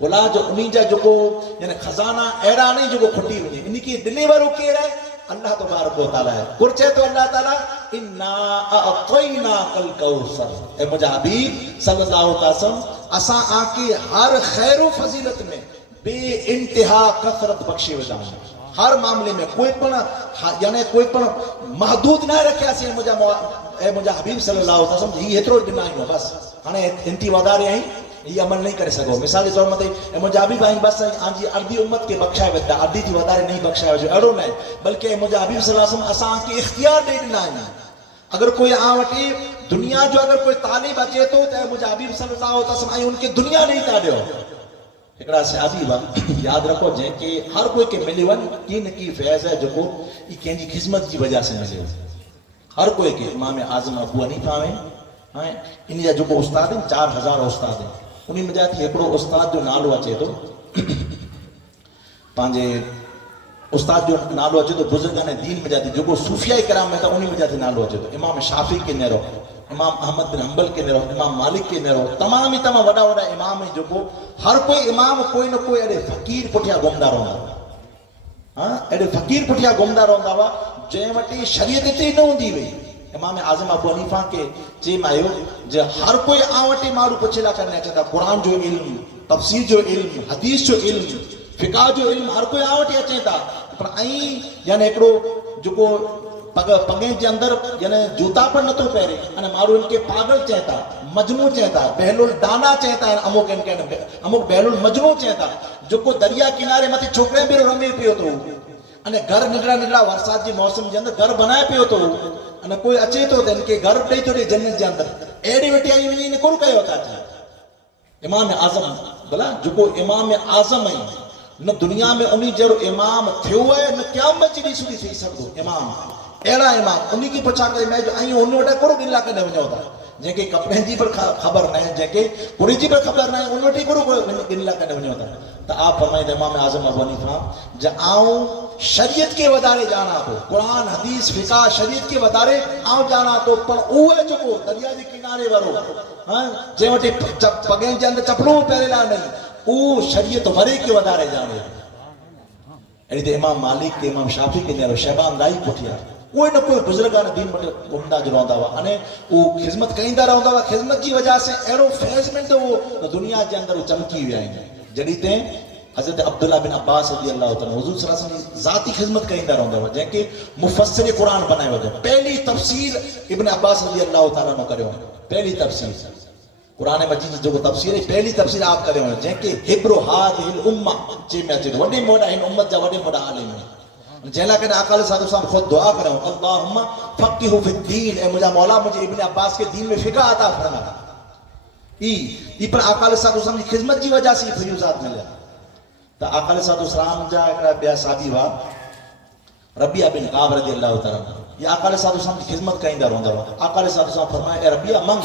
بولا جو انہی جا جو کو یعنی خزانہ ایڑا نہیں جو کو کھٹی ہوئی انہی کی ڈلیورو کیر ہے اللہ تبارک و تعالی ہے کرچے تو اللہ تعالی انا اعطیناک الکوثر اے مجھے حبیب صلی اللہ علیہ وسلم اساں آکی ہر خیر و فضیلت میں بے انتہا کثرت بخشی وجاؤں ہر معاملے میں کوئی پن یعنی کوئی پن محدود نہ رکھے سی مجھے حبیب صلی اللہ علیہ وسلم یہ اترو ڈنائی ہو بس ہنے انتی وادارے ہیں یہ عمل نہیں کرے سکو مثال طور مطلب مجھے حبیب آئیں بس آنجی اردی امت کے بخشائے ودا اردی تھی وادارے نہیں بخشائے وجہ اڑو نہیں بلکہ مجھے حبیب صلی اللہ علیہ وسلم اساں کی اختیار دے ڈنائی اگر کوئی آوٹی دنیا جو اگر کوئی طالب اچے تو مجھے حبیب صلی اللہ علیہ وسلم آئیں ان کی دنیا نہیں تاڑے ہو ایکڑا صحابی با یاد رکھو جن کے ہر کوئی کے ملی ون کی نہ کی فیض ہے جو کو یہ کہیں جی خدمت کی وجہ سے ملے ہر کوئی کے امام اعظم ابو حنیفہ میں انہی جا جو کو استاد ہیں 4000 استاد ہیں انہی میں جاتی ایکڑو استاد جو نالو اچے تو پانجے استاد جو نالو اچے تو بزرگان دین میں جاتی جو کو صوفیاء کرام میں تھا انہی میں جاتی نالو اچے تو امام شافعی کے نیرو امام احمد بن حنبل کے نرو، امام مالک کے نرو، تمام ہی تمام وڈا وڈا امام ہیں جو کو ہر کوئی امام کوئی نہ کوئی اڑے فقیر پٹھیا گھومدا رہندا، ہاں اڑے فقیر پٹھیا گھومدا رہندا وا جے وٹی شریعت تے نہ ہوندی وئی۔ امام اعظم ابو حنیفہ کے چیم آیو جو ہر کوئی آوٹی مارو پچھلا کرنے چاہتا، قرآن جو علم، تفسیر جو علم، حدیث جو علم، فقہ جو علم ہر کوئی آوٹی اچے تا، پر آئیں یعنی ایکڑو جو کو پگیں جے اندر یعنی جوتا پر نہ تو پہرے یعنی مارو ان کے پاگل چہتا، مجنو چہتا، بہل الدانا چہتا ہے، اموک بہل المجنو چہتا جو کو دریا کنارے متے چھوکرے بھی رمے پیو تو અને ઘર નીકળા નીકળા વરસાદ જે મોસમ જે અંદર ઘર બનાય पियो तो અને કોઈ અચે તો તેન કે ઘર દઈ તો જન્નત જે અંદર એડી વેટી આવી ને કોણ કયો હતા છે इमाम आजम भला जो इमाम आजम है न दुनिया में उन्हीं जरो इमाम थियो है न क़यामत जी सुधी थी सकदो इमाम एड़ा इमाम उन्हीं की पछा करे मैं जो आई उन वटे कोड़ो गिला के वणो था जेके कपड़े जी पर खबर न है जेके कुड़ी जी पर खबर न है उन वटे कोड़ो गिला के वणो था तो आप फरमाए इमाम आजम अबू हनीफा ज आऊं शरीयत के वधारे जाना तो कुरान हदीस फिका शरीयत के वधारे आऊं जाना तो पर उहे जो दरिया जे किनारे वरो हां जे वटे पगे जे अंदर चपड़ो पहरेला नहीं ओ शरीयत वरे के वधारे जाने एडी ते इमाम मालिक के इमाम शाफी के ने शहबान राई पुठिया कोई न कोई बुजुर्गान दीन मटे घुमदा जो रहंदा वा अने वो खिदमत कईंदा रहंदा वा खिदमत जी वजह से एरो फैज में तो वो दुनिया के अंदर चमकी विया आहिनि जड़ी ते हजरत अब्दुल्ला बिन अब्बास रज़ी अल्लाह तआला हुजूर सल्लल्लाहु अलैहि वसल्लम जाती खिदमत कईंदा रहंदा वा जेके मुफस्सिर कुरान बनाए वजो पहली तफसीर इब्न अब्बास रज़ी अल्लाह तआला ने करयो पहली तफसीर कुरान मजीद जो तफसीर पहली तफसीर आप करयो जेके हिब्रु हादिल उम्मा जे में अचे वडे मोडा इन उम्मत जा वडे मोडा आलिम जेला के आका साधु साहब खुद दुआ करो अल्लाहुम्मा फक्किहु फिद्दीन ए मुझा मौला मुझे इब्न अब्बास के दीन में फिका अता फरमा ई पर आका साधु साहब की खिदमत जी वजह से फयूजात मिले तो आका साधु सलाम जा एकड़ा बिया साथी वा रबिया बिन काब रज़ी अल्लाह तआला ये आका साधु साहब की खिदमत कईंदा रहंदा वा आका साधु साहब फरमाए ए रबिया मंग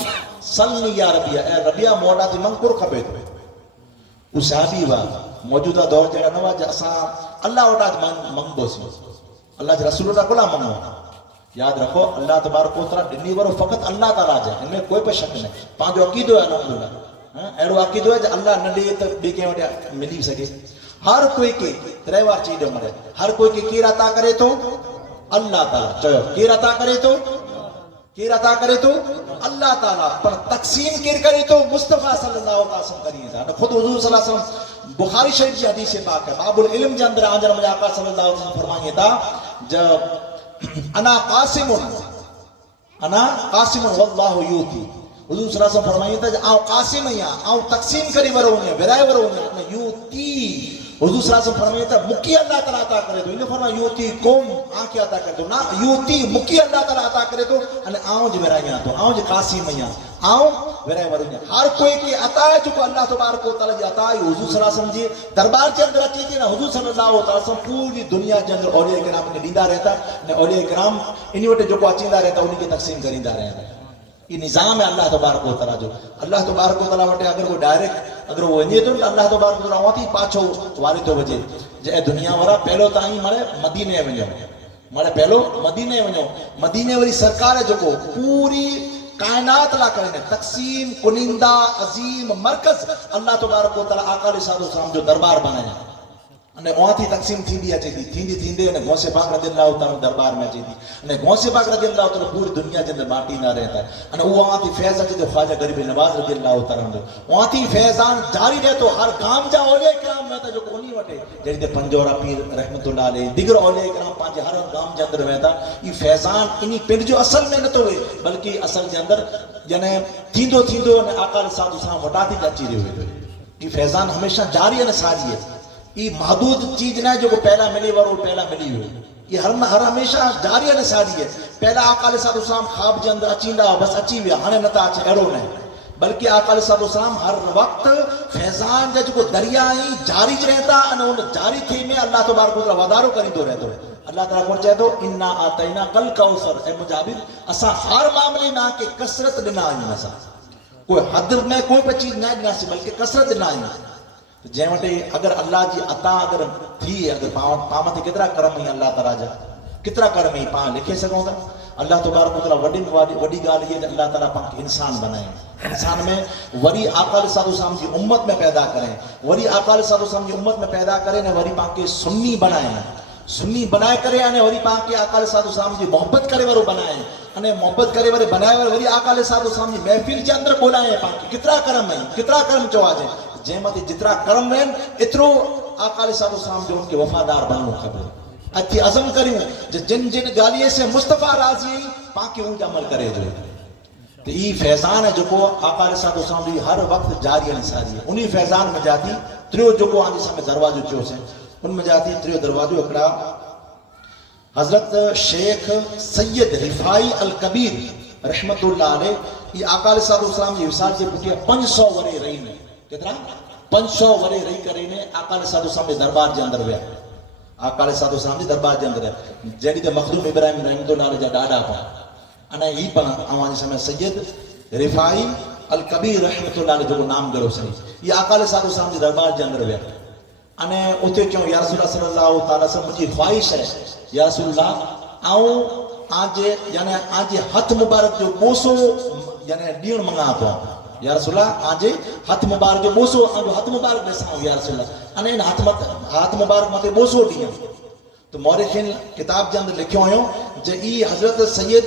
सल्ली या रबिया ए रबिया मोडा जी मंग कुर खपे तो उस साहबी वा मौजूदा दौर जड़ा नवा असा अल्लाह वटा मंगबोसी अल्लाह के रसूल वटा कोला मंगो याद रखो अल्लाह तबारक व तआला दिनी वरो फकत अल्लाह ताला है इनमें कोई पे शक नहीं पांजो अकीदो है अल्हम्दुलिल्लाह हां एरो अकीदो है अल्लाह न दे तो बे के वटा मिली सके हर कोई के त्रेवार चीज मरे हर कोई के केर अता करे तो अल्लाह ताला चयो केर अता करे तो अल्लाह ताला पर तकसीम केर करे तो मुस्तफा सल्लल्लाहु अलैहि वसल्लम करिए था खुद हुजूर सल्लल्लाहु अलैहि वसल्लम बुखारी शरीफ की हदीस से पाक है बाबुल इल्म के अंदर आजर मुझे आका सल्लल्लाहु अलैहि वसल्लम फरमाइए था जब अना कासिमुन वल्लाहु यूती हुजूर सल्लल्लाहु अलैहि वसल्लम फरमाइए था आओ कासिम या आओ तकसीम करी वरो ने विराय वरो ने यूती हुजूर सल्लल्लाहु अलैहि वसल्लम फरमाइए था मुकी अल्लाह ताला अता करे तो इन फरमा यूती कौम आके अता करे तो ना यूती मुकी अल्लाह ताला अता करे तो अने आओ जे विराया तो आओ जे कासिम या आओ विराय वरो ने हर कोई के अता है जो अल्लाह तबारक व तआला जी अता है हुजूर सल्लल्लाहु अलैहि वसल्लम जी दरबार के अंदर अची थी ना हुजूर सल्लल्लाहु अलैहि वसल्लम पूरी दुनिया के अंदर औलिया किराम के दीदा रहता ने औलिया किराम इन वटे जो अचींदा रहता उन्हीं के तकसीम करींदा रहता ये निजाम है अल्लाह तबारक व तआला जो अल्लाह तबारक व तआला वटे अगर कोई डायरेक्ट अगर वो वने तो अल्लाह तबारक व तआला वती पाछो वारी तो वजे जे दुनिया वाला पहलो ताई मारे मदीने वणो मारे पहलो मदीने वणो मदीने वाली सरकार है जो पूरी कायनात ला करे तकसीम कुनिंदा अजीम मरकज अल्लाह तबारक व तआला आका साधु साहब जो दरबार बनाया अने ओथी तकसीम थींदी अचे थी थींदे अने गौसे पाक रज़ियल्लाहु तआला दरबार में अचे थी अने गौसे पाक रज़ियल्लाहु तआला पूरी दुनिया के अंदर बांटी ना रहता अने वो ओथी फैज अचे तो ख्वाजा गरीब नवाज रज़ियल्लाहु तआला ओथी फैजान जारी रहे तो हर गांव जा औलिया किराम में तो जो कोनी वटे जड़ी ते पंजोरा पीर रहमतुल्लाह अलैहि दिगर औलिया किराम पांचे हर गांव के अंदर रहता ई फैजान इनी पिंड जो असल में न तो वे बल्कि असल के अंदर यानी थींदो अने आका साधु साहब वटाती अची रहियो ई फैजान हमेशा जारी अने सारी है ये महदूद चीज ना जो पहला मिली वरो पहला मिली हो ये हर हमेशा जारी है सारी है पहला आका साधु साहब ख्वाब के अंदर अचींदा बस अची विया हाने नता अचे अड़ो न बल्कि आका साधु साहब हर वक्त फैजान जो दरिया ही जारी रहता अने उन जारी थी में अल्लाह तबारक व तआला वधारो करींदो रहतो अल्लाह ताला को चए तो इन्ना आतैना कल कौसर ए मुजाबिर असा हर मामले में के कसरत दिना आहियूं असा कोई हद में कोई भी चीज ना दिनासी बल्कि कसरत दिना आहियूं जै वटे अगर अल्लाह जी अता अगर थी अगर पाम ते केतरा करम ही अल्लाह ताला जा केतरा करम ही पां लिखे सघूं था اللہ تبارک و تعالی وڈی گال یہ اللہ تعالیٰ پاک انسان بنائیں، انسان میں وری آقا علیہ السلام کی امت میں پیدا کریں، وری آقا علیہ السلام کی امت میں پیدا کریں نے وری پاک کے سنی بنائیں، سنی بنائے کرے نے وری پاک کے آقا علیہ السلام کی محبت کرے ورو بنائیں، અને મોહબ્બત કરે વરે બનાય વરે વરી આકા અલૈહિ સલામ ની મહેફિલ જે અંદર બોલાય પાકી કિતરા કરમ ચવા છે જેમાંથી जितरा करम वेन एतरो आका अलैहि सलाम जो उनके वफादार बननो खबर अथी अज़म करियो जे जिन जिन गालिए से मुस्तफा राजी पाके उन अमल करे जो तो ई फैजान है जो को आका अलैहि सलाम जी हर वक्त जारी निसारी है उन्हीं फैजान में जाती त्रियो जो को आदि समय दरवाजो चो से उनमें जाती त्रियो दरवाजो एकड़ा हजरत शेख सैयद रिफाई अल कबीर रहमतुल्लाह अलैह ये आका अलैहि सलाम जी विसाल जे पुठिया 500 वरे रही ने केतरा 500 वरे रही करे ने आका अलैहि सलाम जे दरबार जे अंदर विया आका अलैहि सलाम जे दरबार जे अंदर जेडी ते मखदूम इब्राहिम रहमतुल्लाह अलैह जा डाडा पा अने ही पण आवाज समय सैयद रिफाई अल कबीर रहमतुल्लाह अलैह जो नाम गड़ो सही ये आका अलैहि सलाम जे दरबार जे अंदर विया अने उते क्यों या रसूलुल्लाह सल्लल्लाहु ताला से मुझी ख्वाहिश है या रसूलुल्लाह आऊं आजे यानी आजे हथ मुबारक जो बोसो यानी दीण मंगा तो या रसूलुल्लाह आजे हथ मुबारक जो बोसो आजो हथ मुबारक देसा या रसूलुल्लाह अने हाथ मुबारक मते बोसो दिया तो मौरिखिन किताब जे अंदर लिखियो आयो जे ई हजरत सैयद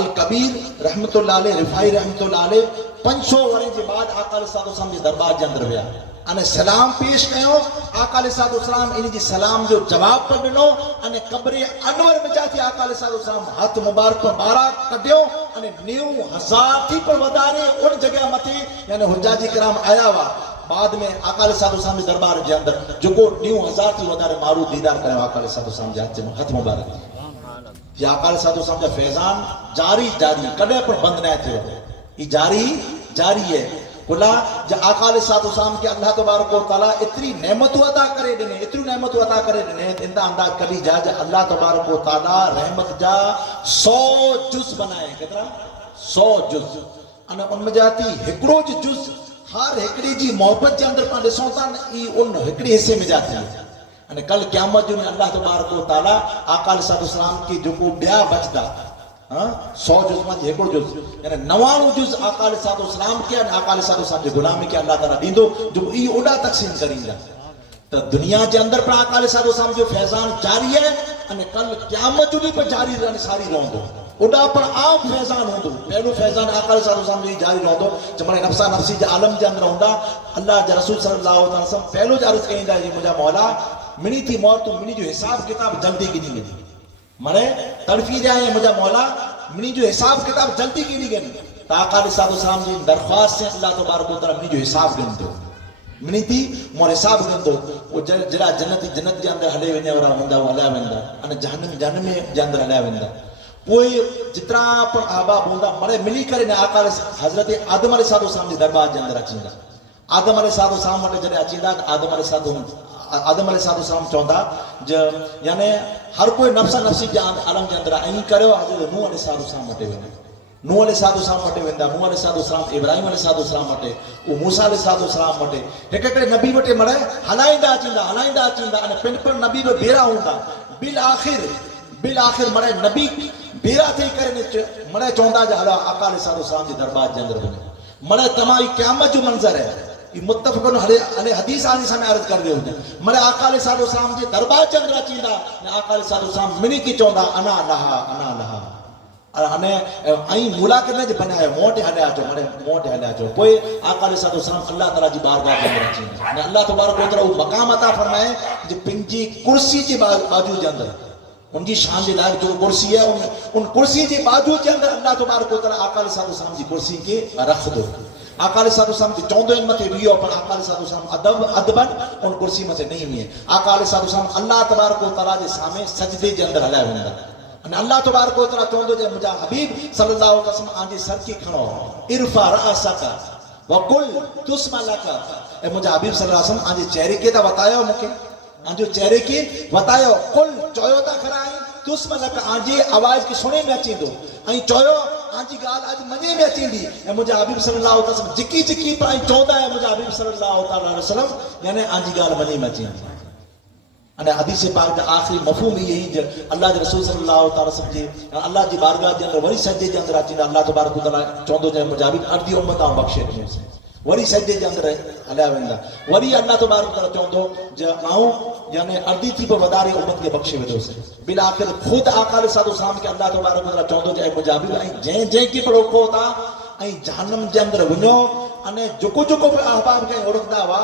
अल कबीर रहमतुल्लाह अलैह रिफाई रहमतुल्लाह अलैह 500 वरे जे बाद आका अलैहि सलाम जे दरबार जे अंदर विया अने सलाम पेश कयो आका अलैहि सलाम इन जी सलाम जो जवाब पर दिनो अने कब्रे अनवर में जाती आका अलैहि सलाम हाथ मुबारक पर बारा कढियो अने 90,000 थी पर वधारे उन जगह मथे यानी हुज्जाजी किराम आया वा बाद में आका अलैहि सलाम जे दरबार जे अंदर जो को 90,000 थी वधारे मारू दीदार कयो आका अलैहि सलाम जे हाथ मुबारक या आका अलैहि सलाम जा फैजान जारी कदे पर बंद न थियो ई जारी है बोला जब आका अलैहि सलाम के अल्लाह तबारक व तआला इतनी नेमतों अता करे दिने इतनी नेमतों अता करे दिने इंदा अंदाज कभी जा अल्लाह तबारक व तआला रहमत जा 100 जुज बनाए केतरा 100 जुज अने उनमें जाती हिकड़ो जुज हर हिकड़ी जी मोहब्बत के अंदर पा दिसो ता ई उन हिकड़ी हिस्से में जाती है अने कल क़यामत जो अल्लाह तबारक व तआला आका अलैहि सलाम की जो को ब्या बचदा 100 जुज में हिकड़ो जुज यानी 99 जुज आका अलैहि सलाम के आका अलैहि सलाम जे गुलामी के अल्लाह ताला दींदो जो ई ओडा तकसीम करींदा तो दुनिया के अंदर पर आका अलैहि सलाम जो फैजान जारी है अने कल क़यामत जो पर जारी रहने सारी रहंदो ओडा पर आम फैजान होंदो पहलो फैजान आका अलैहि सलाम जो जारी रहंदो जमणे नफ्सा नफ्सी जे आलम जे अंदर होंदा अल्लाह जे रसूल सल्लल्लाहु अलैहि वसल्लम पहलो अर्ज कईंदा जी मुझा मौला मिनी थी मौत तो मिनी जो हिसाब किताब जल्दी गिनी मिली मने तड़फी जाए मुझा मौला मिनी जो हिसाब किताब जल्दी गिनी गनी आका अलैहि सलाम जी दरख्वास्त से अल्लाह तबारक व तआला मिनी जो हिसाब गिनदो मिनी थी मोर हिसाब गिनदो वो जरा जन्नत जे अंदर हले वने वाला हुंदा हलिया वेंदा अने जहन्नम जे अंदर हलिया वेंदा कोई जितना पण आबाब हुंदा मने मिली करे ने आका हजरत आदम अलैहि सलाम जे दरबार जे अंदर अचींदा आदम अलैहि सलाम वटे जडे अचींदा आदम अलैहि सलाम चौंदा ज यानी हर कोई नफ्सा नफ्सी जे आलम जे अंदर आई करियो हजरत नूह अलैहि सलाम वटे वेंदा नूह अलैहि सलाम वटे वेंदा नूह अलैहि सलाम इब्राहिम अलैहि सलाम वटे ओ मूसा अलैहि सलाम वटे हिकड़े नबी वटे मरे हलाइंदा अचींदा अने पिन नबी बि बेरा हुंदा बिल आखिर मरे नबी बेरा थी करे मरे चौंदा जे हलो आका अलैहि सलाम जे दरबार जे अंदर वने मरे तमाई क़यामत जो मंजर है ये मुत्तफ़क़ुन अलैहि हदीस आनी समय अर्ज कर दियो मरे आका अलैहि सलाम जे दरबार जे अंदर अचींदा ने आका अलैहि सलाम मिनी की चौंदा अना लहा अने आई मुलाक़त जे बनायो मोटे हलिया चो मरे मोटे हलिया चो कोई आका अलैहि सलाम अल्लाह ताला जी बारगाह जे अंदर अचींदा ने अल्लाह तबारक व तआला वो मकाम अता फरमाए जे पिंजी कुर्सी जे बाजू जे अंदर उनकी शान जे लायक जो कुर्सी है उन कुर्सी जे बाजू के अंदर अल्लाह तबारक व तआला आका अलैहि सलाम जी कुर्सी के रख दो आका अलैहि सलाम की चौंदो इन मथे रियो पर आका अलैहि सलाम अदबन उन कुर्सी मथे नहीं हुए आका अलैहि सलाम अल्लाह तबारक व तआला जे सामने सजदे जे अंदर हलाया वेंदा अने अल्लाह तबारक व तआला चौंदो जे मुजा हबीब सल्लल्लाहु अलैहि वसल्लम आजी सर की खणो इरफा रअसका वकुल तुस्मा लका ए मुजा हबीब सल्लल्लाहु अलैहि वसल्लम आजी चेहरे के ता बतायो मुके आजो चेहरे के बतायो कुल चोयो ता खराई तुस्मा लका आजी आवाज की सुने में अचींदो आई चोयो आजी गाल आज मने में अचींदी ए मुजा हबीब सल्लल्लाहु अलैहि वसल्लम जिकी पर आई चौंदा है मुजा हबीब सल्लल्लाहु अलैहि वसल्लम यानी आजी गाल मने में अचींदी अने हदीस पाक जो आखिरी मफ़हूम यही जो अल्लाह के रसूल सल्लल्लाहु अलैहि वसल्लम जी अल्लाह की बारगाह के अंदर वरी सजदे के अंदर अची अल्लाह तबारक व तआला चवंदो जे मुजाबिक अर्दी उम्मत आऊं बख्शे ॾिनोसि वरी सजदे के अंदर हलिया वेंदा वरी अल्लाह तबारक व तआला चवंदो जे आऊं यानी अर्दी थी पे वधारे उम्मत के बख्शे वेंदोसि बिल आखिर खुद आका अलैहि सलाम के अल्लाह तबारक व तआला चवंदो जे मुजाबिक ऐं जंहिं के पर रोको था ऐं जहन्नम के अंदर वञो अने जेको जेको भी अहबाब खे ओळखंदा हुआ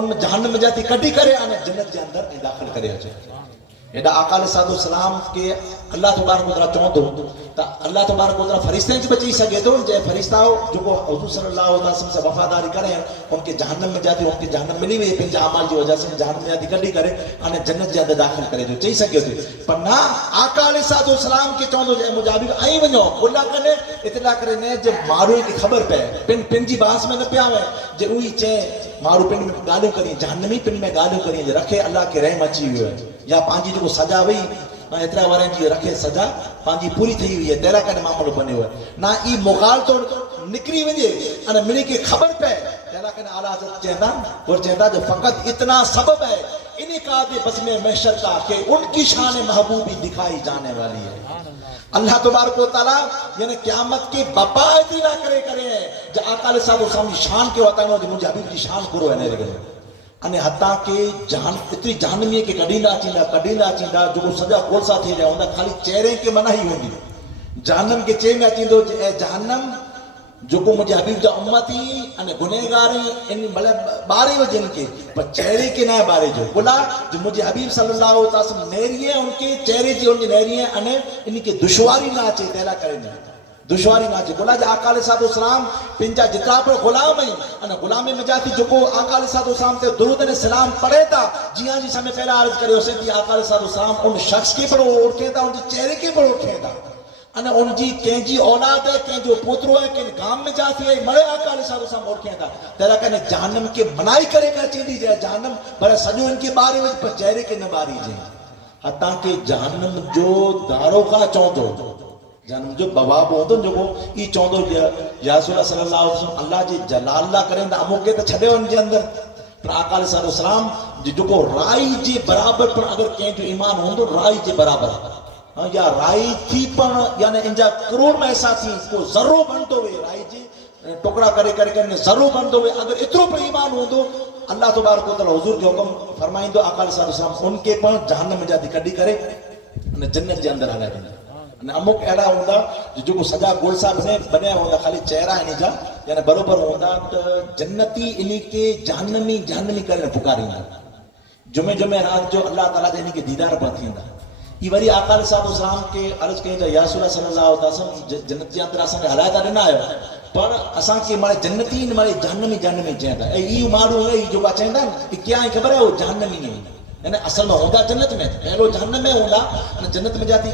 उन जहन्नम जाती कढी करे अने जन्नत के अंदर दाखिल करे अचे एडा आका अलैहि सलाम के अल्लाह तबारक व तआला चवंदो त अल्लाह तबारक व तआला फरिश्तनि खे बची सघे थो जे फरिश्ता जेको हुजूर सल्लल्लाहु अलैहि वसल्लम से वफादारी करे उनके जहन्नम में जाती उनके जहन्नम मिली वई पंहिंजे अमाल जी वजह से जहन्नम जाती कढी करे अने जन्नत के अंदर दाखिल करे थो चई सघे थो पर ना आका अलैहि सलाम के चवंदो जे मुजाबिक ऐं वञो बुला कने इतला करे ने जे माण्हुनि खे ख़बर पए पंहिंजी बास में न पिया आवे जे उही चए माण्हू पिंड में ॻाल्हियूं करी जहन्नमी पिंड में ॻाल्हियूं करी जे रखे अल्लाह के रहम अची वियो आहे या पंहिंजी जेको सजा वई एतिरा वारनि जी रखे सजा पंहिंजी पूरी थी हुई है तेरा कॾहिं मामलो बनियो है ना ई मुगालतो निकिरी वञे अने मिली खे ख़बर पए तेरा कॾहिं आला हज़रत चवंदा और चवंदा जो फ़क़त इतना सबब है इन्हीं का बस में महशर का कि उनकी शान महबूबी दिखाई जाने वाली है अल्लाह तबारक व तआला यानी क़यामत की बपा इतनी ना करे करे है जो आका अलैहि सलाम की शान के वतानो जो मुझे हबीब की शान करो है ने अने हता के जान इतनी जहन्नमी के कढींदा अचींदा जो सजा कोलसा थी रहा हूंदा खाली चेहरे के मना ही होंदी जहन्नम के चेह में अचींदो ए जहन्नम जो मुझे हबीब जा उम्मती अने गुनहगार इन भले बारे वजन के पर चेहरे के ना बारे जो बोला जो मुझे हबीब सल्लल्लाहु अलैहि वसल्लम नेरिए उनके चेहरे जी उनकी नेरिए अने इनके दुश्वारी ना अचे तेला करे दुश्वारी ना अचे बोला जे आका अलैहि सलाम पिंजा जितना पर गुलाम है अने गुलामी में जाती जो आका अलैहि सलाम ते दुरूद ने सलाम पढ़े था जिया जी समय पहला अर्ज करे उसे कि आका अलैहि सलाम उन शख्स के पर ओळखे था उनके चेहरे के पर ओळखे था अने उनजी कंहिंजी औलाद है कंहिंजो पोतरो है कंहिं गांव में जाती है मरे आका अलैहि सलाम ओळखे था तेरा कने जहन्नम के मनाई करे का चींदी जे जहन्नम पर सजो इनके बारे में पर चेहरे के न बारी जे हता के जहन्नम जो दारोगा चौंदो जन्म जो बवाब होतो जो ई चौंदो या रसूल सल्लल्लाहु अलैहि वसल्लम अल्लाह जी जलाल ला करेंदा अमुके तो छड़े उन जे अंदर पर आका अलैहि सलाम जो राई जे बराबर पर अगर के जो ईमान होंदो राई जे बराबर या राई थी पण यानी इनजा करोड़ में ऐसा थी को जर्रो बनतो वे राई जी टुकड़ा करे करे करे जर्रो बनतो वे अगर इतरो पर ईमान होंदो अल्लाह तबारक व तआला हुजूर के हुक्म फरमाइंदो आका अलैहि सलाम उनके पण जहन्नम में जाती कढी करे ने जन्नत के अंदर हलाए देंदा अने अमुक अड़ा होंदा जो सजा गोलसा बने होंदा खाली चेहरा इन जा यानी बरोबर होंदा तो जन्नती इन्हीं के जहन्नमी करे पुकारींदा जुमे जुमे रात जो अल्लाह ताला जे इनके दीदार पर थींदा ई वरी आका अलैहि सलाम के अर्ज कई या रसूल सल्लल्लाहु अलैहि वसल्लम जन्नत के अंदर असन हलायता दिना आयो पर असा के मारे जन्नती मारे जहन्नमी चेंदा ई मारू ई जो चेंदा कि क्या खबर है वो जहन्नमी नहीं यानी असल में होंदा जन्नत में पहलो जहन्नम में होंदा जन्नत में जाती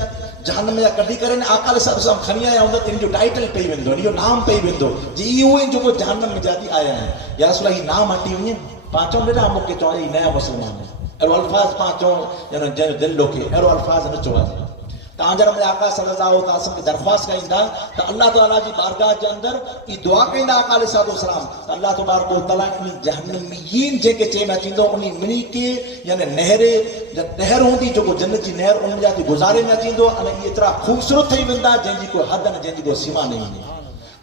जहन्नम में कढी करे आका अलैहि सलाम खणी आया होंदा इन जो टाइटल पई वेंदो इहो नाम पई वेंदो जी इहो जो जहन्नम में जाती आया है या रसूल ई नाम हटी वने पांचों बेटा मुके चो ई नया मुसलमान है एरो अल्फाज पांचों यानी जे दिल लोके एरो अल्फाज न चो तांजर में आका सल्लल्लाहु अलैहि वसल्लम की दरख्वास्त कइंदा तो अल्लाह ताला जी बारगाह के अंदर ई दुआ कइंदा आका अलैहि सलाम अल्लाह तबारक व तआला इन जहन्नमीन जे के चे में चिंदो उनी मिनी के यानी नहर होंदी जो जन्नत की नहर उन जाती गुजारे में चिंदो अने इतरा खूबसूरत थई वेंदा जंजी कोई हद न जंजी कोई सीमा नहीं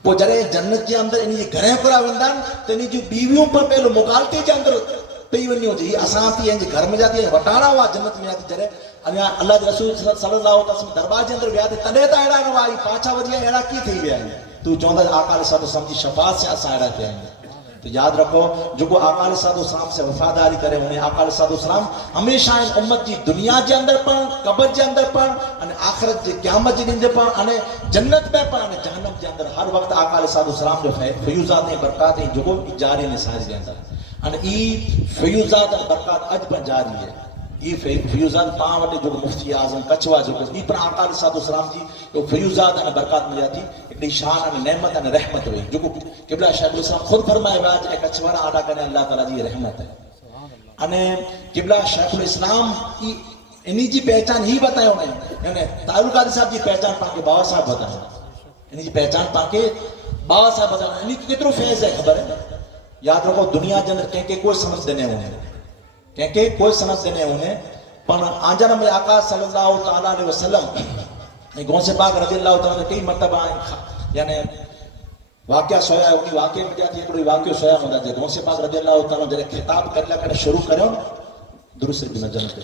पो जरे जन्नत के अंदर इन घरे पूरा वेंदा त इन जी बीवियों पर पहलो मुगालते के अंदर पई वनी हो जी असा थी इन घर में जाती वटाणा हुआ जन्नत में जाती जरे अने अल्लाह के रसूल सल्लल्लाहु अलैहि वसल्लम दरबार के अंदर गया तदे त एड़ा न आई पाछा वजी एड़ा की थई गया तू चौंदा आका अलैहि सलाम की शफाअत से असा एड़ा थे तो याद रखो जो आका अलैहि सलाम से वफादारी करे उन्हें आका अलैहि सलाम हमेशा इन उम्मत की दुनिया के अंदर पण कब्र के अंदर पण अने आखिरत के क़यामत के दिन पण अने जन्नत में पण अने जहन्नम के अंदर हर वक्त आका अलैहि सलाम जो फयूजात ऐं बरकात जो जारी ने सारी देंदा अने ई फयूजात और बरकात अज पर जारी है ई फयूजात पा वटे जो मुफ्ती आजम कछवा जो ई पर आका अलैहि सलाम जी जो फयूजात और बरकात में जाती एकड़ी शान और नेमत और रहमत हुई जो किबला शाह इस्लाम खुद फरमाए वाज ए कछवारा आदा करने अल्लाह ताला जी रहमत है अने किबला शाह इस्लाम ई इन्हीं जी पहचान ही बतायो ने यानी तारुल कादरी साहब जी पहचान पाके बाबा साहब बताया इन्हीं जी पहचान पाके बाबा साहब बताया इन्हीं कितरो फैज है खबर है याद रखो दुनिया के अंदर के कोई समझ देने होने कंहिंखे कोई सनद ॾिने उन्हें पण आंजा नबी आका सल्लल्लाहु ताला अलैहि वसल्लम ऐं गौसे पाक रज़ी अल्लाह ताला जो कई मरतबा यानी वाक़िया सोया उन वाक़े में जाती हिकिड़ो वाक़ियो सोया हूंदा जे गौसे पाक रज़ी अल्लाह ताला जॾहिं ख़िताब करे करे शुरू करियो दुरुस्त की नज़र पे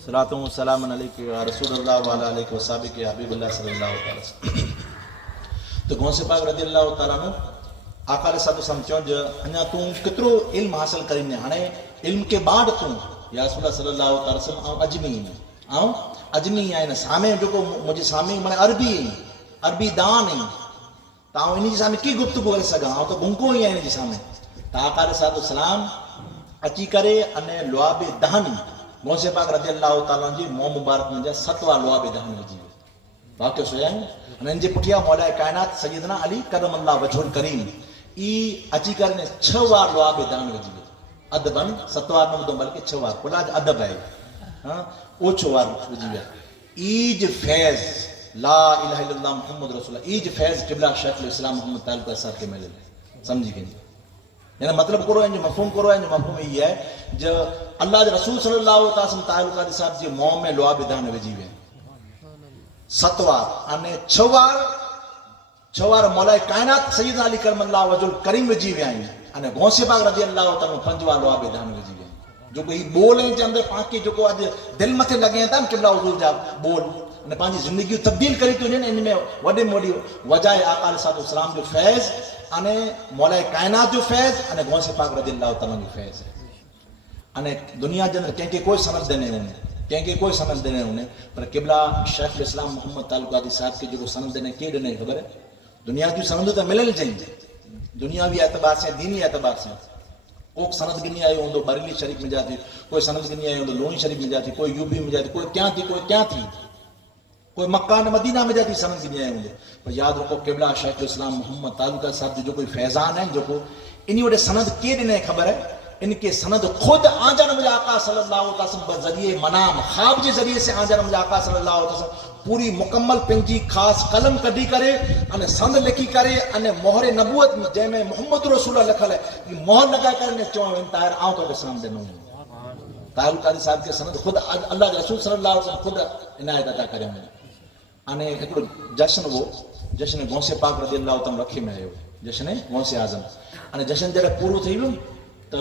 सलातु व सलाम अलैका या रसूलल्लाह व अला आलिहि व सहाबिहि हबीबुल्लाह सल्लल्लाहु अलैहि वसल्लम। तो गौसे पाक रज़ी अल्लाह ताला नु आका साधु समझो जो अञा तू केतिरो इल्म हासिल करीने हाणे इल्म के बाद तू या रसूल सल्लल्लाहु अलैहि वसल्लम अजमी आहिनि सामे जेको मुंहिंजे सामे माने अरबी दान आहिनि त आउं इन जे सामे की गुफ़्तगू करे सघां आउं त गुंको ई आहियां इन जे सामे त आका साधु सलाम अची करे अने लुआबे दहन गौसे पाक रज़ी अल्लाह ताला जी मुंहुं मुबारक में जा 7वां लुआबे दहन विझी वियो वाक़ियो सोया अने इन जे पुठियां मौलाए कायनात सैयदना अली करम अल्लाह वजहुल करीम ई अची करे ने 6 वार लुआबे दहन विझी वियो अदबन 7 वार न ॿुधो बल्कि 6 वार कुलाज अदब आहे हां ओछो वार विझी वियो ईज फैज़ ला इलाहा इल्लल्लाह मुहम्मद रसूलुल्लाह ईज फैज़ क़िबला शेखुल इस्लाम मोहम्मद तालिब साहब के मिले समझी गई यानी मतलब करो इन मफहूम करो इन मफहूम ये है जो अल्लाह के रसूल सल्लल्लाहु अलैहि वसल्लम तालिब साहब जी मुंह में लुआब दान विझी वे 7 वार अने 6 वार मौलाए कायनात सैयदना अली करम अल्लाह वजहुल करीम विझी वे आहिनि अने गौसे पाक रज़ी अल्लाह ताला 5 वार लुआब दान विझी वे जो कोई बोल जे अंदर पाके जो को आज दिल मथे लगे था क़िबला हुजूर जा बोल ने पांजी जिंदगी तब्दील करी तो इनमें वडे में वडी वजह आका अलैहि सलाम जो फैज़ अने मौलाए कायनात जो फैज़ अने गौसे पाक रज़ी अल्लाह ताला जो फैज़ अने दुनिया जे अंदर कंहिंखे कोई सनद देने उन्हें पर क़िबला शेखुल इस्लाम मोहम्मद तालिब साहब के जो सनद देने के ॾिने ख़बर है दुनिया की सनद तो मिलल चाहिए दुनियावी एतबार से दीनी एतबार से कोई सनद गिनी आयो होंदो बरेली शरीफ में जाती कोई सनद गिनी आयो होंदो लोणी शरीफ में जाती कोई यूपी में जाती कोई क्या थी कोई मक्का ने मदीना में जाती सनद गिनी आयो होंदो पर याद रखो क़िबला शेखुल इस्लाम मोहम्मद तालिब साहब जो कोई फैज़ान है जो को इन वडे सनद के ॾिने ख़बर है इनके सनद खुद आजा नबी आका सल्लल्लाहु अलैहि वसल्लम बजरिए मनाम ख्वाब के जरिए से आजा नबी आका सल्लल्लाहु अलैहि वसल्लम पूरी मुकम्मल पंजी खास कलम कढी करे अने संद लिखी करे अने मोहरे नबूवत जैमें मोहम्मद रसूल लिखल है मोहर लगा करे ने चो ताहिर आऊं तो सामने नो ताहिर क़ादी साहब के सनद खुद अल्लाह के रसूल सल्लल्लाहु अलैहि वसल्लम खुद इनायत अदा करे अने एकड़ो जश्न गौसे पाक रज़ी अल्लाह ताला रखे में आयो जश्न गौसे आज़म अने जश्न जॾहिं पूरो थी वियो तो